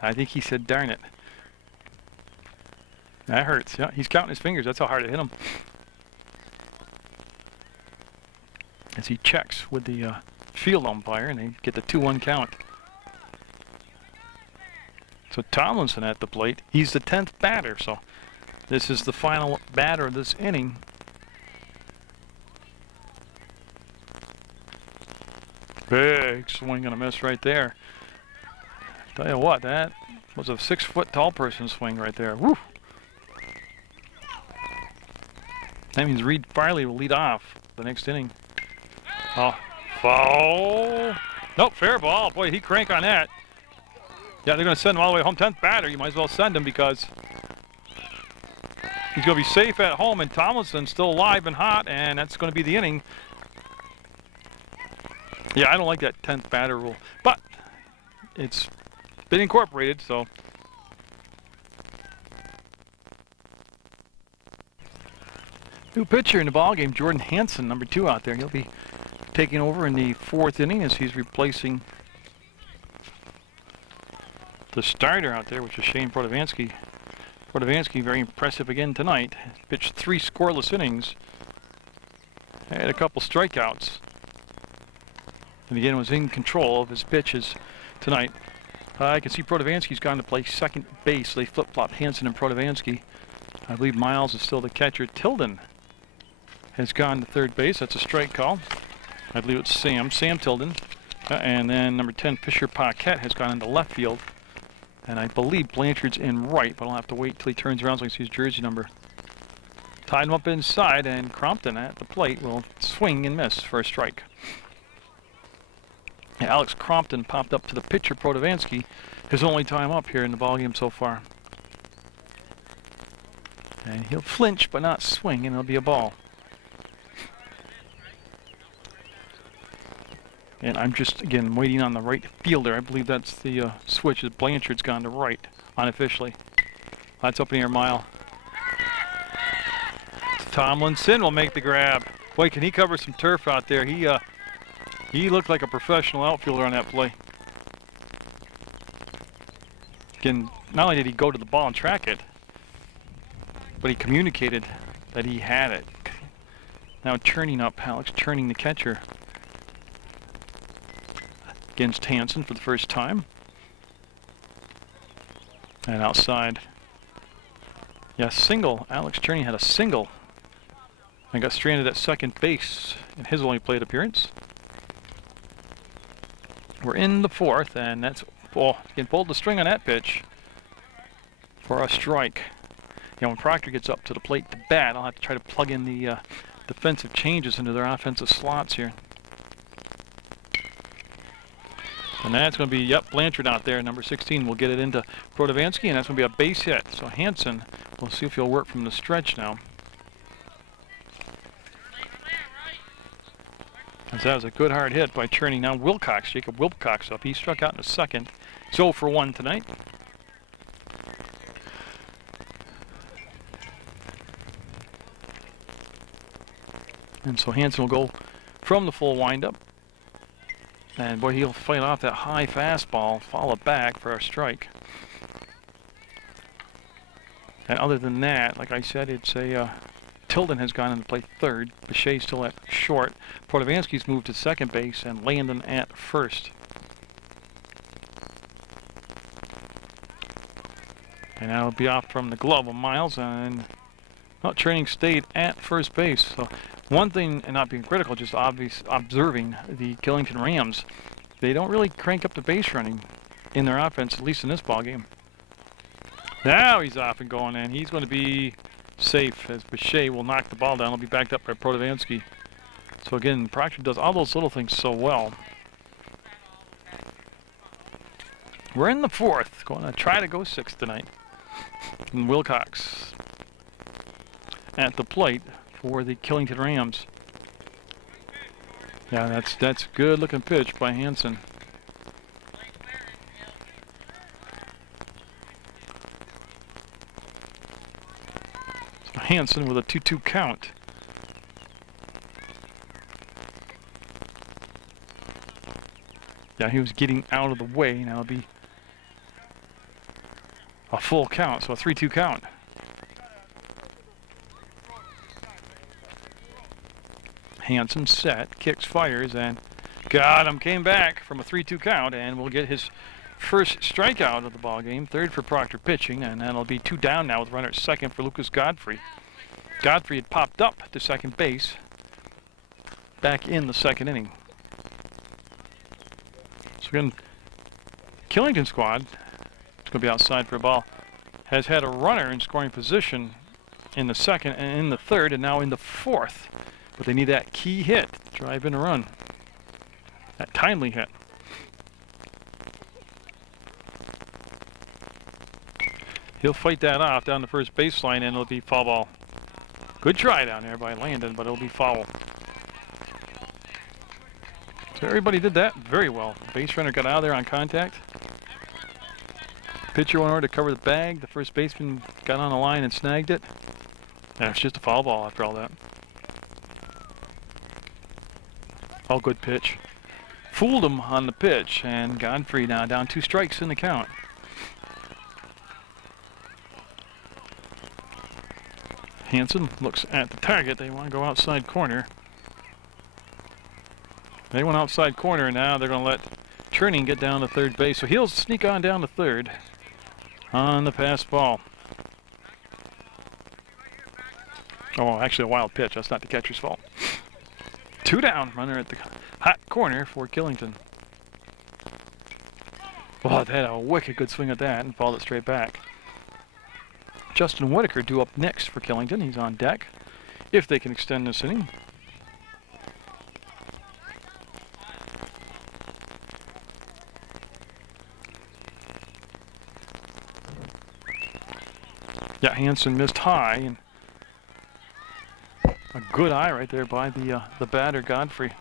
I think he said, darn it. That hurts. Yeah, he's counting his fingers. That's how hard it hit him. As he checks with the field umpire, and they get the 2-1 count. So Tomlinson at the plate. He's the 10th batter, so this is the final batter of this inning. Big swing and a miss right there. Tell you what, that was a 6-foot tall person swing right there. Woo! That means Reed Farley will lead off the next inning. Oh, foul. Nope, fair ball. Boy, he crank on that. Yeah, they're going to send him all the way home. 10th batter, you might as well send him because he's going to be safe at home, and Tomlinson's still alive and hot, and that's going to be the inning. Yeah, I don't like that 10th batter rule, but it's been incorporated, so. New pitcher in the ballgame, Jordan Hansen, number 2 out there. He'll be taking over in the 4th inning as he's replacing the starter out there, which is Shane Protovansky. Protovansky, very impressive again tonight. Pitched 3 scoreless innings. Had a couple strikeouts. And again, was in control of his pitches tonight. I can see Protovansky's gone to play second base. They flip-flopped Hansen and Protovansky. I believe Miles is still the catcher. Tilden has gone to third base. That's a strike call. I believe it's Sam Tilden. And then number 10, Fisher Paquette, has gone into left field. And I believe Blanchard's in right, but I'll have to wait till he turns around so I can see his jersey number. Tied him up inside, and Crompton at the plate will swing and miss for a strike. And Alex Crompton popped up to the pitcher, Protovansky, his only time up here in the ballgame so far. And he'll flinch but not swing, and it'll be a ball. And I'm just, again, waiting on the right fielder. I believe that's the switch. Blanchard's gone to right, unofficially. That's up in the air mile. Tomlinson will make the grab. Boy, can he cover some turf out there. He looked like a professional outfielder on that play. Again, not only did he go to the ball and track it, but he communicated that he had it. Now turning up, Alex turning the catcher against Hansen for the first time. And outside, yeah, single. Alex Cherney had a single and got stranded at second base in his only plate appearance. We're in the 4th, and that's, oh, he pulled the string on that pitch. for a strike. When Proctor gets up to the plate to bat, I'll have to try to plug in the defensive changes into their offensive slots here. And that's going to be, Blanchard out there, number 16. We'll get it into Protovansky, and that's going to be a base hit. So Hansen, we'll see if he'll work from the stretch now. As that was a good hard hit by Cherney. Now Wilcox, Jacob Wilcox up. He struck out in the second. He's 0 for 1 tonight. And so Hansen will go from the full windup. And boy, he'll fight off that high fastball, follow back for a strike. And other than that, like I said, it's a Tilden has gone in to play third. Bechet's still at short. Protovansky's moved to second base, and Landon at first. And that'll be off from the glove of Miles, and Training stayed at first base. So one thing, and not being critical, just observing the Killington Rams, they don't really crank up the base running in their offense, at least in this ball game. Now he's off and going, and he's going to be safe as Bechet will knock the ball down. He'll be backed up by Protovansky. So again, Proctor does all those little things so well. We're in the fourth, going to try to go 6 tonight. And Wilcox at the plate for the Killington Rams. Yeah, that's a good looking pitch by Hansen. So Hansen with a 2-2 count. Yeah, he was getting out of the way. Now it'll be a full count, so a 3-2 count. Hansen set, kicks, fires, and got him. Came back from a 3-2 count, and will get his first strikeout of the ball game. Third for Proctor pitching, and that'll be 2 down now with runner at second for Lucas Godfrey. Godfrey had popped up to second base back in the second inning. So again, Killington squad, it's going to be outside for a ball, has had a runner in scoring position in the second and in the third, and now in the fourth. But they need that key hit to drive in a run. That timely hit. He'll fight that off down the first baseline, and it'll be foul ball. Good try down there by Landon, but it'll be foul. So everybody did that very well. The base runner got out of there on contact. Pitcher went over to cover the bag. The first baseman got on the line and snagged it. And it's just a foul ball after all that. All good pitch. Fooled him on the pitch, and Godfrey now down 2 strikes in the count. Hansen looks at the target. They want to go outside corner. They went outside corner, and now they're going to let Cherney get down to third base. So he'll sneak on down to third on the pass ball. Oh, actually a wild pitch. That's not the catcher's fault. 2 down, runner at the hot corner for Killington. Oh, they had a wicked good swing at that and fouled it straight back. Justin Whitaker due up next for Killington. He's on deck if they can extend this inning. Yeah, Hansen missed high, and a good eye right there by the batter, Godfrey.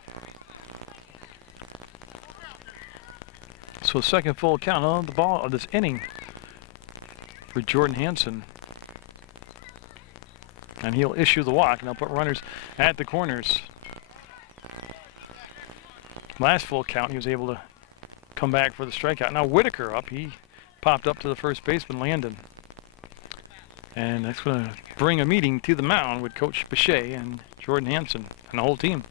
So second full count on the ball of this inning for Jordan Hansen. And he'll issue the walk, and they'll put runners at the corners. Last full count, he was able to come back for the strikeout. Now Whitaker up. He popped up to the first baseman, Landon. And that's going to bring a meeting to the mound with Coach Bechet and Jordan Hansen and the whole team.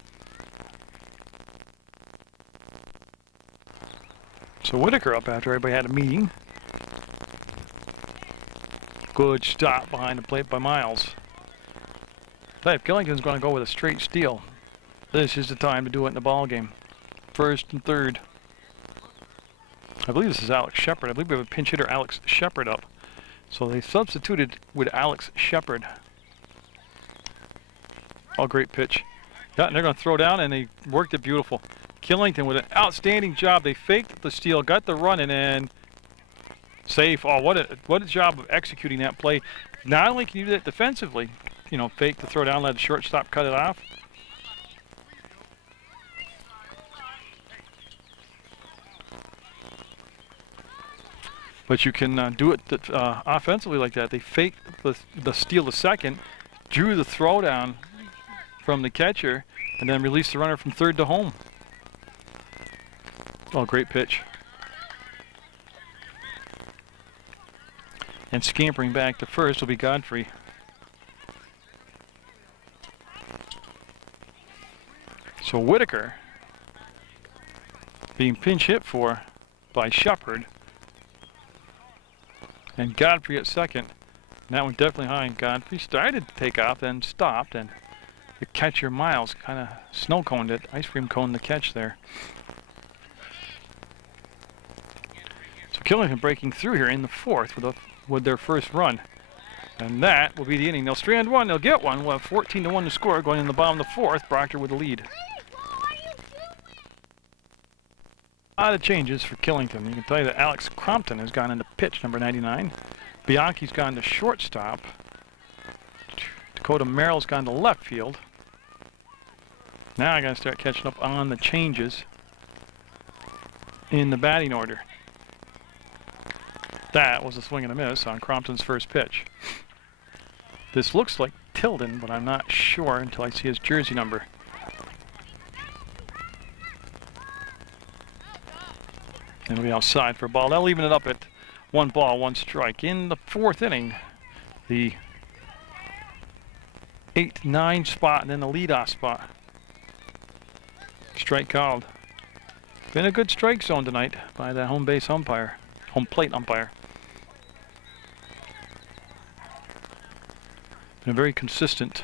So Whitaker up after everybody had a meeting. Good stop behind the plate by Miles. If Killington's going to go with a straight steal, this is the time to do it in the ball game. First and third. I believe this is Alex Shepard. I believe we have a pinch hitter, Alex Shepard, up So they substituted with Alex Shepard. Oh, great pitch. Yeah, and they're going to throw down, and they worked it beautiful. Killington with an outstanding job. They faked the steal, got the run, and safe. Oh, what a job of executing that play. Not only can you do that defensively, you know, fake the throw down, let the shortstop cut it off. But you can do it offensively like that. They faked the steal the second, drew the throw down from the catcher, and then released the runner from third to home. Oh, great pitch. And scampering back to first will be Godfrey. So Whitaker being pinch hit for by Shepard. And Godfrey at second. And that one definitely high. Godfrey started to take off, then stopped, and the catcher Miles kind of snow coned it, ice cream coned the catch there. So Killington breaking through here in the fourth with their first run. And that will be the inning. They'll strand one, they'll get one. We'll have 14-1 to score going in the bottom of the fourth. Proctor with the lead. A lot of changes for Killington. You can tell you that Alex Crompton has gone into pitch, number 99. Bianchi's gone to shortstop. Dakota Merrill's gone to left field. Now I gotta start catching up on the changes in the batting order. That was a swing and a miss on Crompton's first pitch. This looks like Tilden, but I'm not sure until I see his jersey number. It'll be outside for a ball. They'll even it up at 1 ball, 1 strike. In the fourth inning, the 8-9 spot and then the leadoff spot. Strike called. Been a good strike zone tonight by the home base umpire, home plate umpire. Been very consistent.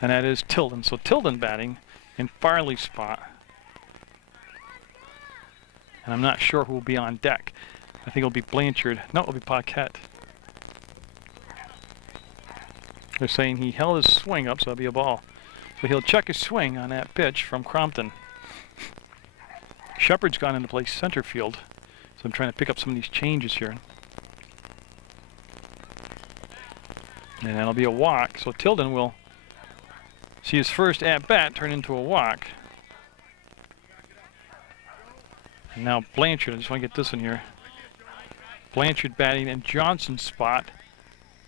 And that is Tilden. So Tilden batting in Farley's spot. And I'm not sure who will be on deck. I think it'll be Blanchard. No, it'll be Paquette. They're saying he held his swing up, so it'll be a ball. So he'll check his swing on that pitch from Crompton. Shepard's gone into play center field. So I'm trying to pick up some of these changes here. And that'll be a walk. So Tilden will see his first at-bat turn into a walk. And now Blanchard, I just want to get this in here. Blanchard batting in Johnson's spot.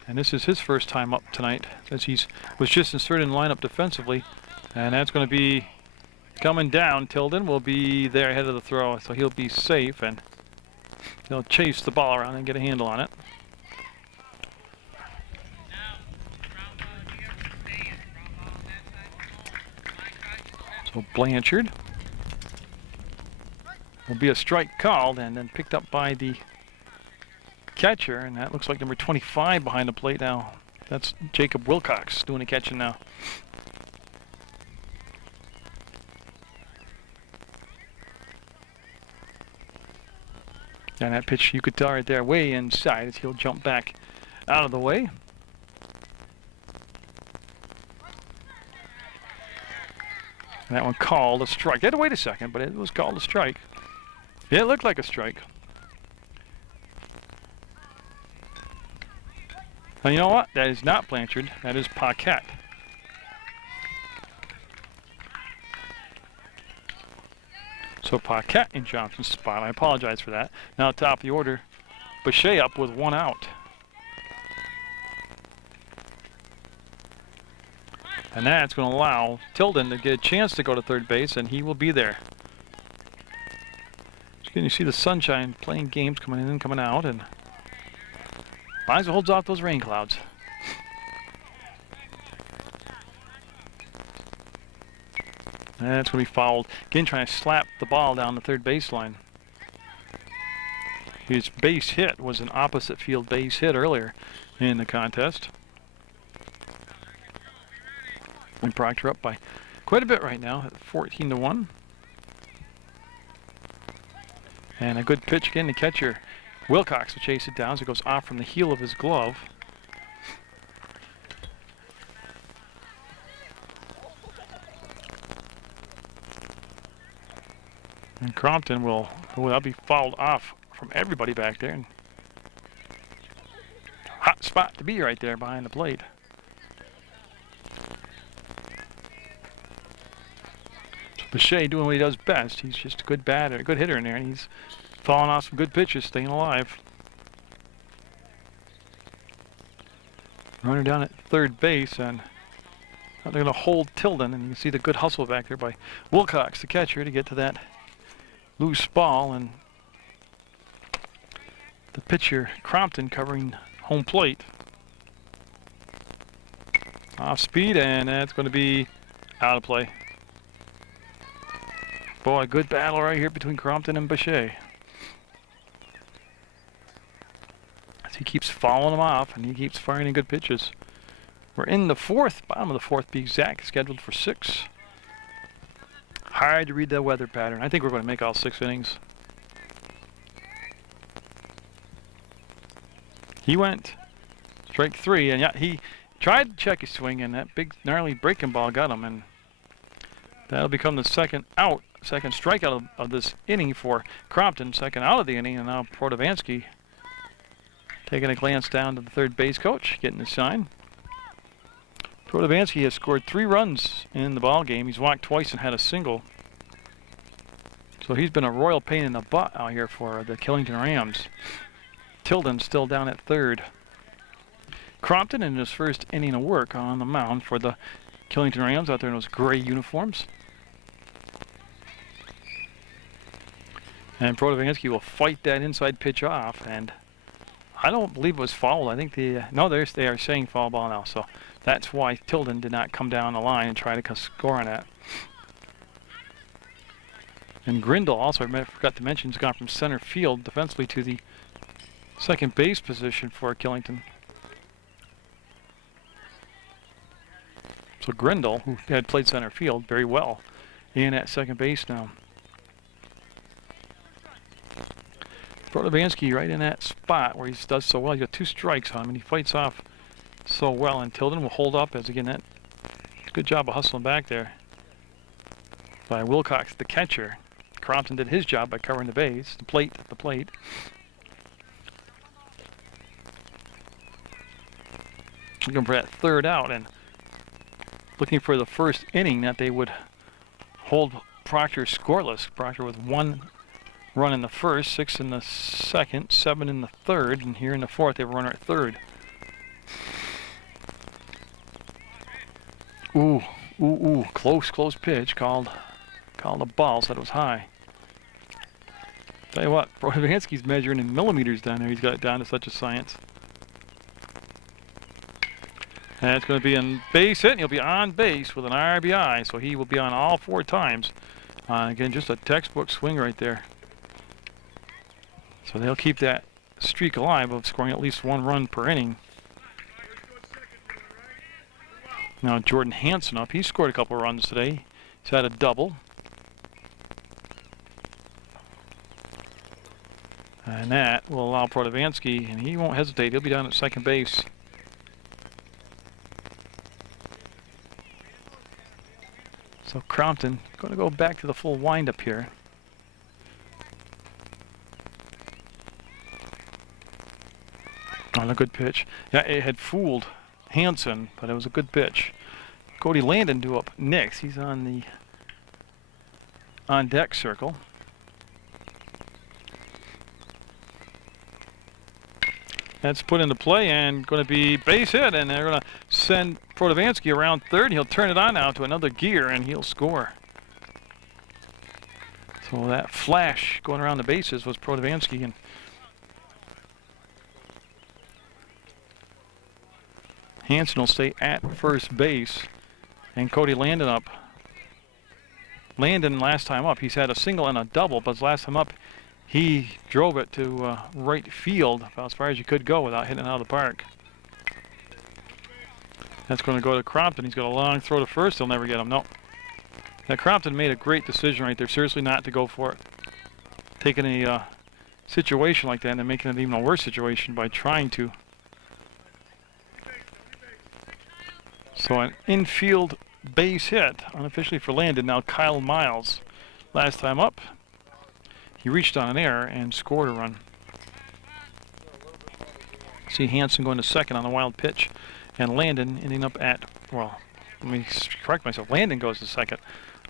And this is his first time up tonight, as he was just inserted in the lineup defensively. And that's going to be coming down. Tilden will be there ahead of the throw, so he'll be safe, and he'll chase the ball around and get a handle on it. So Blanchard will be a strike called and then picked up by the catcher, and that looks like number 25 behind the plate now. That's Jacob Wilcox doing the catching now. And that pitch, you could tell right there, way inside, as he'll jump back out of the way. And that one called a strike. They had to wait a second, but it was called a strike. Yeah, it looked like a strike. Now, you know what? That is not Blanchard. That is Paquette. So Paquette in Johnson's spot. I apologize for that. Now top of the order, Boucher up with 1 out. And that's going to allow Tilden to get a chance to go to third base, and he will be there. So you see the sunshine playing games, coming in and coming out, and Liza holds off those rain clouds. And that's going to be fouled. Again, trying to slap the ball down the third baseline. His base hit was an opposite field base hit earlier in the contest. And Proctor up by quite a bit right now at 14-1. And a good pitch again. The catcher, Wilcox, will chase it down, so it goes off from the heel of his glove. And Crompton that'll be fouled off from everybody back there. And hot spot to be right there behind the plate. Boucher doing what he does best. He's just a good batter, a good hitter in there, and he's falling off some good pitches, staying alive. Runner down at third base, and they're going to hold Tilden, and you can see the good hustle back there by Wilcox, the catcher, to get to that loose ball, and the pitcher, Crompton, covering home plate. Off speed, and that's going to be out of play. Boy, good battle right here between Crompton and Boucher. As he keeps following him off, and he keeps firing in good pitches. We're in the fourth, bottom of the fourth, be exact, scheduled for 6. Hard to read the weather pattern. I think we're going to make all 6 innings. He went strike 3, and yeah, he tried to check his swing, and that big gnarly breaking ball got him, and that'll become the second out. Second strikeout of this inning for Crompton, second out of the inning, and now Protovansky taking a glance down to the third base coach, getting the sign. Protovansky has scored 3 runs in the ball game. He's walked twice and had a single. So he's been a royal pain in the butt out here for the Killington Rams. Tilden still down at third. Crompton in his first inning of work on the mound for the Killington Rams out there in those gray uniforms. And Protovansky will fight that inside pitch off, and I don't believe it was foul. I think they are saying foul ball now, so that's why Tilden did not come down the line and try to score on that. And Grindle also, I forgot to mention, has gone from center field defensively to the second base position for Killington. So Grindle, who had played center field very well, in at second base now. Protovansky right in that spot where he does so well. He's got 2 strikes on him, and he fights off so well. And Tilden will hold up as, again, that good job of hustling back there by Wilcox, the catcher. Crompton did his job by covering the base, the plate. Looking for that third out, and looking for the first inning that they would hold Proctor scoreless. Proctor with 1 run in the first, 6 in the second, 7 in the third, and here in the fourth they have a runner at third. Ooh, close pitch, called a ball, said it was high. Tell you what, Protovansky's measuring in millimeters down there. He's got it down to such a science. And it's going to be a base hit, and he'll be on base with an RBI, so he will be on all 4 times. Again, just a textbook swing right there. So they'll keep that streak alive of scoring at least 1 run per inning. Now Jordan Hansen up. He scored a couple of runs today. He's had a double. And that will allow Protovansky, and he won't hesitate. He'll be down at second base. So Crompton going to go back to the full windup here. On a good pitch. Yeah, it had fooled Hansen, but it was a good pitch. Cody Landon due up next. He's on the on-deck circle. That's put into play and going to be base hit, and they're going to send Protovansky around third. He'll turn it on now to another gear, and he'll score. So that flash going around the bases was Protovansky, and Hansen will stay at first base, and Cody Landon up. Landon last time up, he's had a single and a double, but last time up, he drove it to right field about as far as you could go without hitting it out of the park. That's going to go to Crompton. He's got a long throw to first. He'll never get him. No. Now Crompton made a great decision right there. Seriously not to go for it. taking a situation like that and making it even a worse situation by trying to. So an infield base hit, unofficially for Landon. Now Kyle Miles, last time up, he reached on an error and scored a run. See Hansen going to second on the wild pitch, and Landon ending up at, well, let me correct myself. Landon goes to second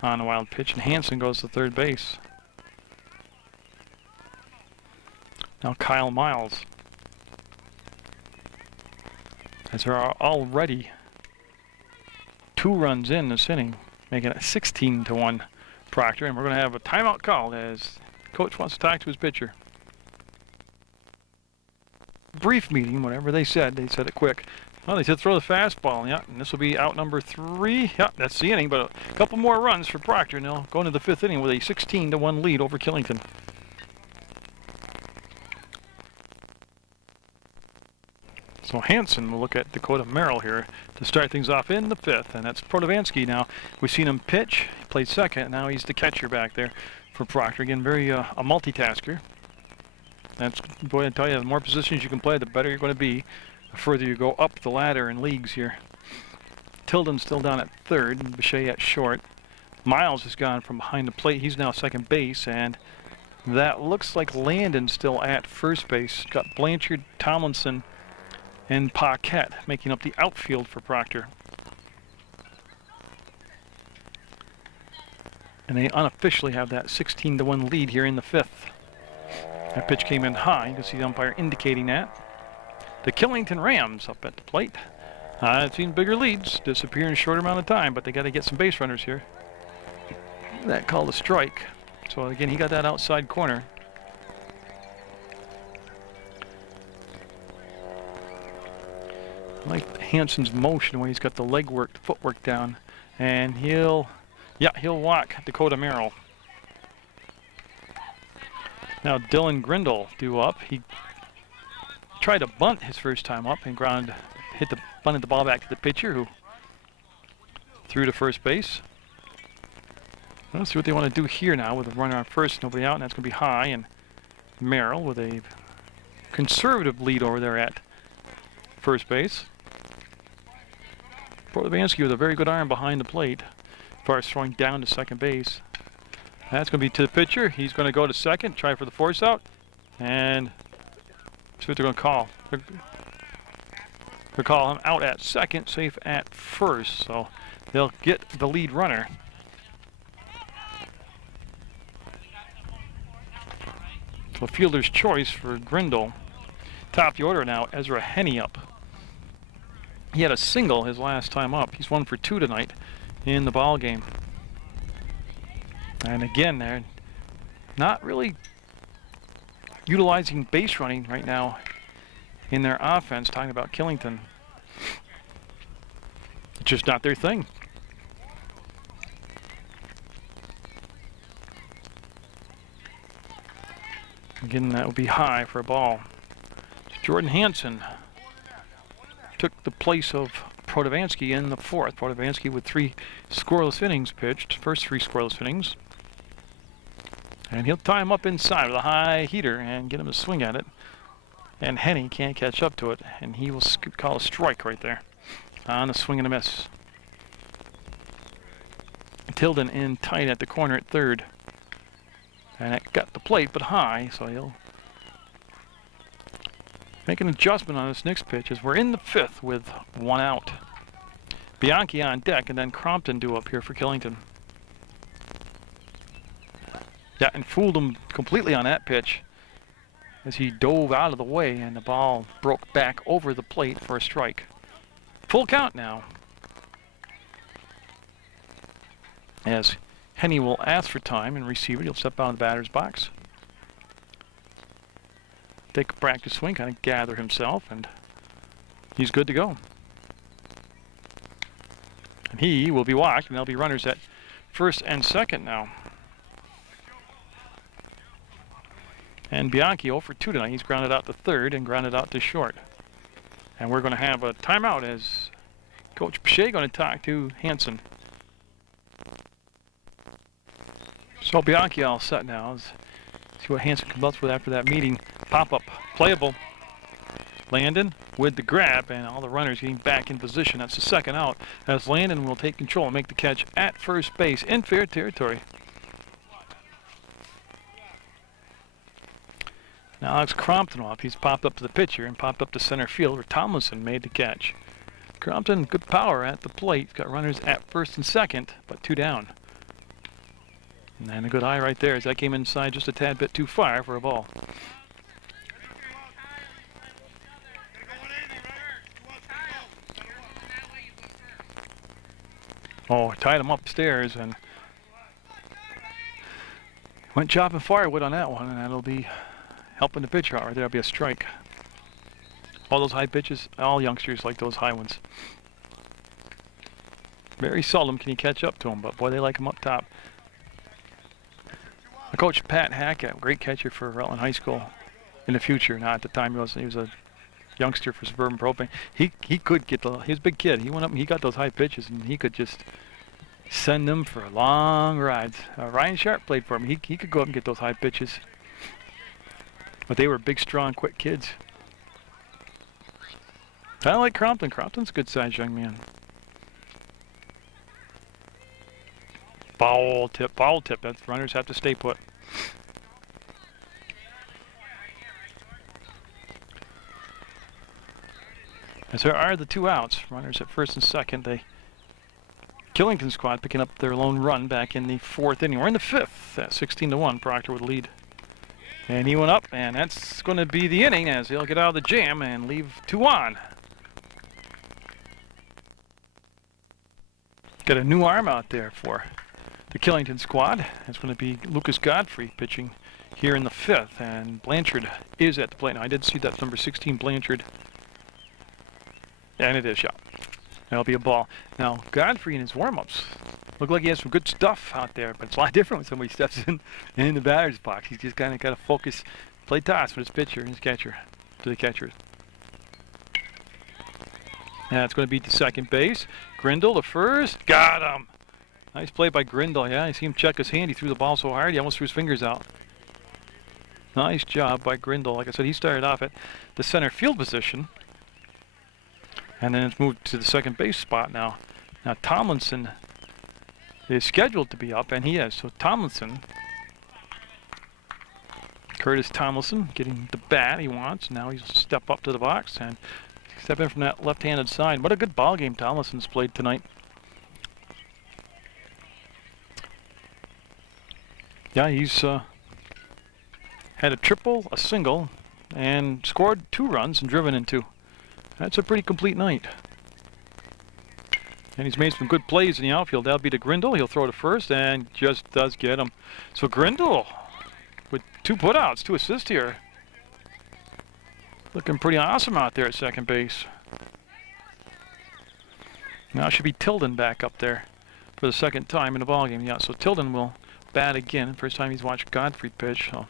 on the wild pitch, and Hansen goes to third base. Now Kyle Miles, as there are already 2 runs in this inning, making it 16-1 Proctor, and we're going to have a timeout call as coach wants to talk to his pitcher. Brief meeting, whatever they said it quick. Well, they said throw the fastball, yeah, and this will be out number 3. Yeah, that's the inning, but a couple more runs for Proctor, and they'll go into the 5th inning with a 16-1 lead over Killington. So Hansen will look at Dakota Merrill here to start things off in the 5th, and that's Protovansky now. We've seen him pitch, he played second, now he's the catcher back there for Proctor. Again, very a multitasker. That's, boy, I tell you, the more positions you can play, the better you're going to be, the further you go up the ladder in leagues here. Tilden's still down at third, and Bechet at short. Miles has gone from behind the plate. He's now second base, and that looks like Landon still at first base. Got Blanchard, Tomlinson, and Paquette making up the outfield for Proctor. And they unofficially have that 16-1 lead here in the 5th. That pitch came in high. You can see the umpire indicating that. The Killington Rams up at the plate. I've seen bigger leads disappear in a shorter amount of time, but they got to get some base runners here. That called a strike. So again, he got that outside corner. I like Hansen's motion when he's got the leg work, the footwork down, and he'll walk Dakota Merrill. Now Dylan Grindle due up. He tried to bunt his first time up and bunted the ball back to the pitcher, who threw to first base. Let's see what they want to do here now with a runner on first, nobody out, and that's going to be high, and Merrill with a conservative lead over there at first base. Protovansky with a very good arm behind the plate as far as throwing down to second base. That's going to be to the pitcher. He's going to go to second, try for the force out, and see what they're going to call. They'll call him out at second, safe at first, so they'll get the lead runner. So fielder's choice for Grindle. Top of the order now, Ezra Henney up. He had a single his last time up. He's 1 for 2 tonight in the ball game. And again, they're not really utilizing base running right now in their offense, talking about Killington. It's just not their thing. Again, that would be high for a ball. Jordan Hansen took the place of Protovansky in the 4th. Protovansky with 3 scoreless innings pitched, first 3 scoreless innings. And he'll tie him up inside with a high heater and get him to swing at it. And Henney can't catch up to it, and he will call a strike right there on a swing and a miss. Tilden in tight at the corner at third. And it got the plate, but high, so he'll make an adjustment on this next pitch as we're in the 5th with 1 out. Bianchi on deck, and then Crompton due up here for Killington. Yeah, and fooled him completely on that pitch as he dove out of the way, and the ball broke back over the plate for a strike. Full count now, as Henney will ask for time and receive it. He'll step out of the batter's box, take a practice swing, kind of gather himself, and he's good to go. And he will be walked, and there'll be runners at first and second now. And Bianchi 0 for 2 tonight. He's grounded out to third and grounded out to short. And we're going to have a timeout as Coach Bechet going to talk to Hansen. So Bianchi all set now. See what Hansen comes up with after that meeting. Pop-up, playable. Landon with the grab, and all the runners getting back in position. That's the second out, as Landon will take control and make the catch at first base in fair territory. Now Alex Crompton off. He's popped up to the pitcher and popped up to center field where Tomlinson made the catch. Crompton, good power at the plate. He's got runners at first and second, but 2 down. And a good eye right there as that came inside just a tad bit too far for a ball. Oh, tied him upstairs and went chopping firewood on that one, and that'll be helping the pitcher out right there. That'll be a strike. All those high pitches, all youngsters like those high ones. Very seldom can you catch up to them, but boy, they like them up top. I coached Pat Hackett, great catcher for Rutland High School in the future. Not at the time, he was a youngster for Suburban Propane. He could get the, he was a big kid. He went up and he got those high pitches, and he could just send them for long rides. Ryan Sharp played for him. He could go up and get those high pitches. But they were big, strong, quick kids. Kind of like Crompton. Crompton's a good-sized young man. Foul tip, foul tip. That's, runners have to stay put. As there are the 2 outs, runners at first and second. The Killington squad picking up their lone run back in the 4th inning. We're in the 5th at 16-1. Proctor with the lead. And he went up, and that's going to be the inning as he'll get out of the jam and leave 2 on. Got a new arm out there for the Killington squad. It's going to be Lucas Godfrey pitching here in the 5th, and Blanchard is at the plate. Now, I did see that number 16 Blanchard. And it is, yeah. That'll be a ball. Now, Godfrey in his warm-ups look like he has some good stuff out there, but it's a lot different when somebody steps in the batter's box. He's just kind of got to focus, play toss with his pitcher and his catcher to the catcher. Now it's going to be to second base. Grindle to first. Got him. Nice play by Grindle. Yeah, I see him check his hand. He threw the ball so hard he almost threw his fingers out. Nice job by Grindle. Like I said, he started off at the center field position. And then it's moved to the second base spot now. Now Tomlinson is scheduled to be up, and he is. So Tomlinson, Curtis Tomlinson, getting the bat he wants. Now he's step up to the box and step in from that left-handed side. What a good ball game Tomlinson's played tonight. Yeah, he's had a triple, a single, and scored 2 runs and driven in 2. That's a pretty complete night. And he's made some good plays in the outfield. That'll be to Grindle. He'll throw to first and just does get him. So Grindle with 2 putouts, 2 assists here. Looking pretty awesome out there at second base. Now it should be Tilden back up there for the second time in the ballgame. Yeah, so Tilden will bat again. First time he's watched Godfrey pitch. So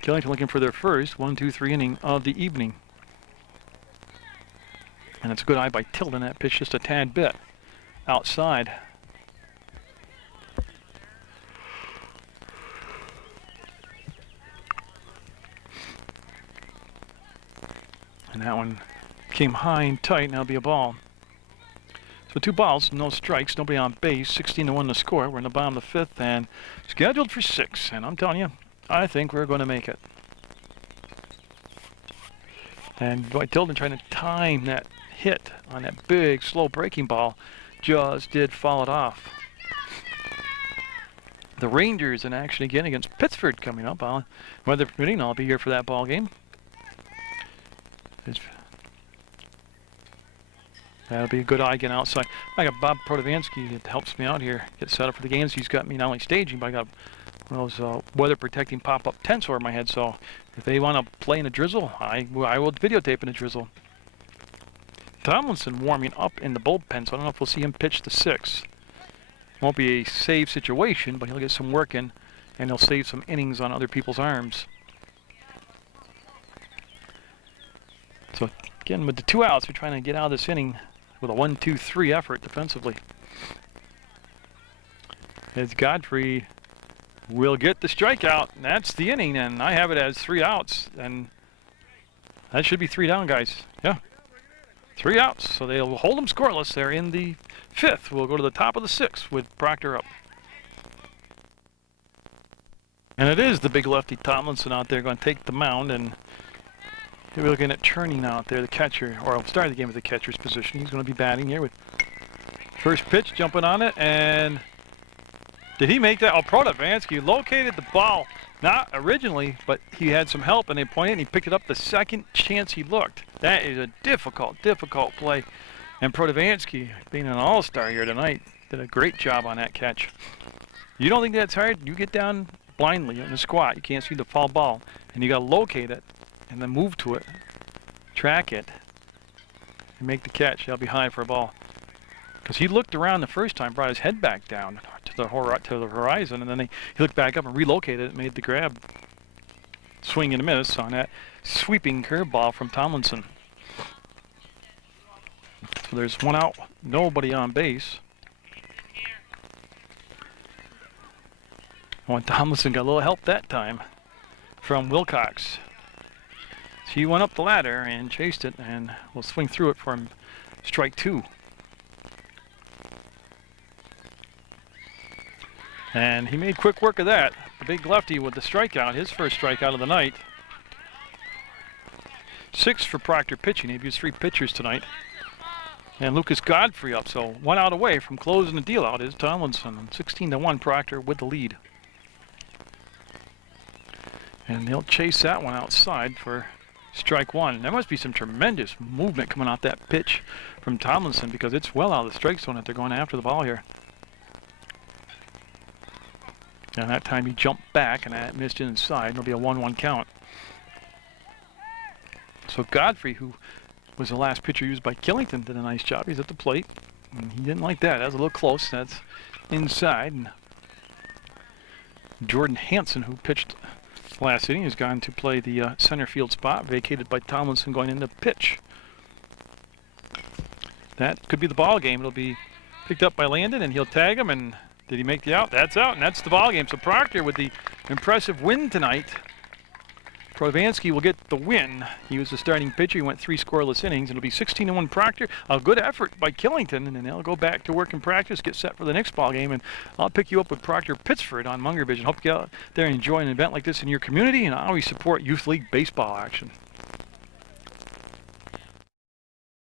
Killington looking for their first 1-2-3 inning of the evening. And it's a good eye by Tilden. That pitch just a tad bit outside. And that one came high and tight, and that'll be a ball. So 2 balls, no strikes, nobody on base, 16-1 to score. We're in the bottom of the 5th and scheduled for 6. And I'm telling you, I think we're going to make it. And boy, Tilden trying to time that hit on that big, slow breaking ball, just did foul it off. The Rangers in action again against Pittsford coming up. Weather permitting, I'll be here for that ball game. That'll be a good eye again outside. I got Bob Protovansky that helps me out here, get set up for the games. He's got me not only staging, but I got one of those weather protecting pop-up tents over my head. So if they want to play in a drizzle, I will videotape in a drizzle. Tomlinson warming up in the bullpen, so I don't know if we'll see him pitch the 6th. Won't be a save situation, but he'll get some work in, and he'll save some innings on other people's arms. So again, with the 2 outs, we're trying to get out of this inning with a 1-2-3 effort defensively. As Godfrey will get the strikeout. And that's the inning, and I have it as 3 outs. And that should be 3 down, guys. Yeah. 3 outs, so they'll hold them scoreless. They're in the 5th. We'll go to the top of the 6th with Proctor up. And it is the big lefty Tomlinson out there going to take the mound, and we're looking at Cherney out there, the catcher, or I'll start the game with the catcher's position. He's going to be batting here with first pitch, jumping on it, and did he make that? Oh, Protovansky located the ball, not originally, but he had some help, and they pointed, and he picked it up the second chance he looked. That is a difficult play, and Protovansky, being an all-star here tonight, did a great job on that catch. You don't think that's hard? You get down blindly in the squat, you can't see the foul ball, and you got to locate it and then move to it, track it, and make the catch. That'll be high for a ball. Because he looked around the first time, brought his head back down to the horizon, and then he looked back up and relocated it and made the grab. Swing and a miss on that sweeping curveball from Tomlinson. So there's 1 out, nobody on base. Oh, and Tomlinson got a little help that time from Wilcox. So he went up the ladder and chased it, and will swing through it for him. Strike 2. And he made quick work of that. The big lefty with the strikeout, his first strikeout of the night. 6 for Proctor pitching. He've used 3 pitchers tonight. And Lucas Godfrey up, so 1 out away from closing the deal out is Tomlinson. 16-1 Proctor with the lead. And they'll chase that one outside for strike 1. There must be some tremendous movement coming off that pitch from Tomlinson, because it's well out of the strike zone that they're going after the ball here. And that time he jumped back and that missed inside. It'll be a 1-1 count. So Godfrey, who was the last pitcher used by Killington, did a nice job. He's at the plate. And he didn't like that. That was a little close. That's inside. And Jordan Hansen, who pitched last inning, has gone to play the center field spot, vacated by Tomlinson going into pitch. That could be the ball game. It'll be picked up by Landon, and he'll tag him. And did he make the out? That's out, and that's the ball game. So Proctor with the impressive win tonight. Protovansky will get the win. He was the starting pitcher. He went 3 scoreless innings. It'll be 16-1 Proctor. A good effort by Killington, and then they'll go back to work in practice, get set for the next ball game, and I'll pick you up with Proctor Pittsford on Munger Vision. Hope you get out there and enjoy an event like this in your community, and I always support Youth League baseball action.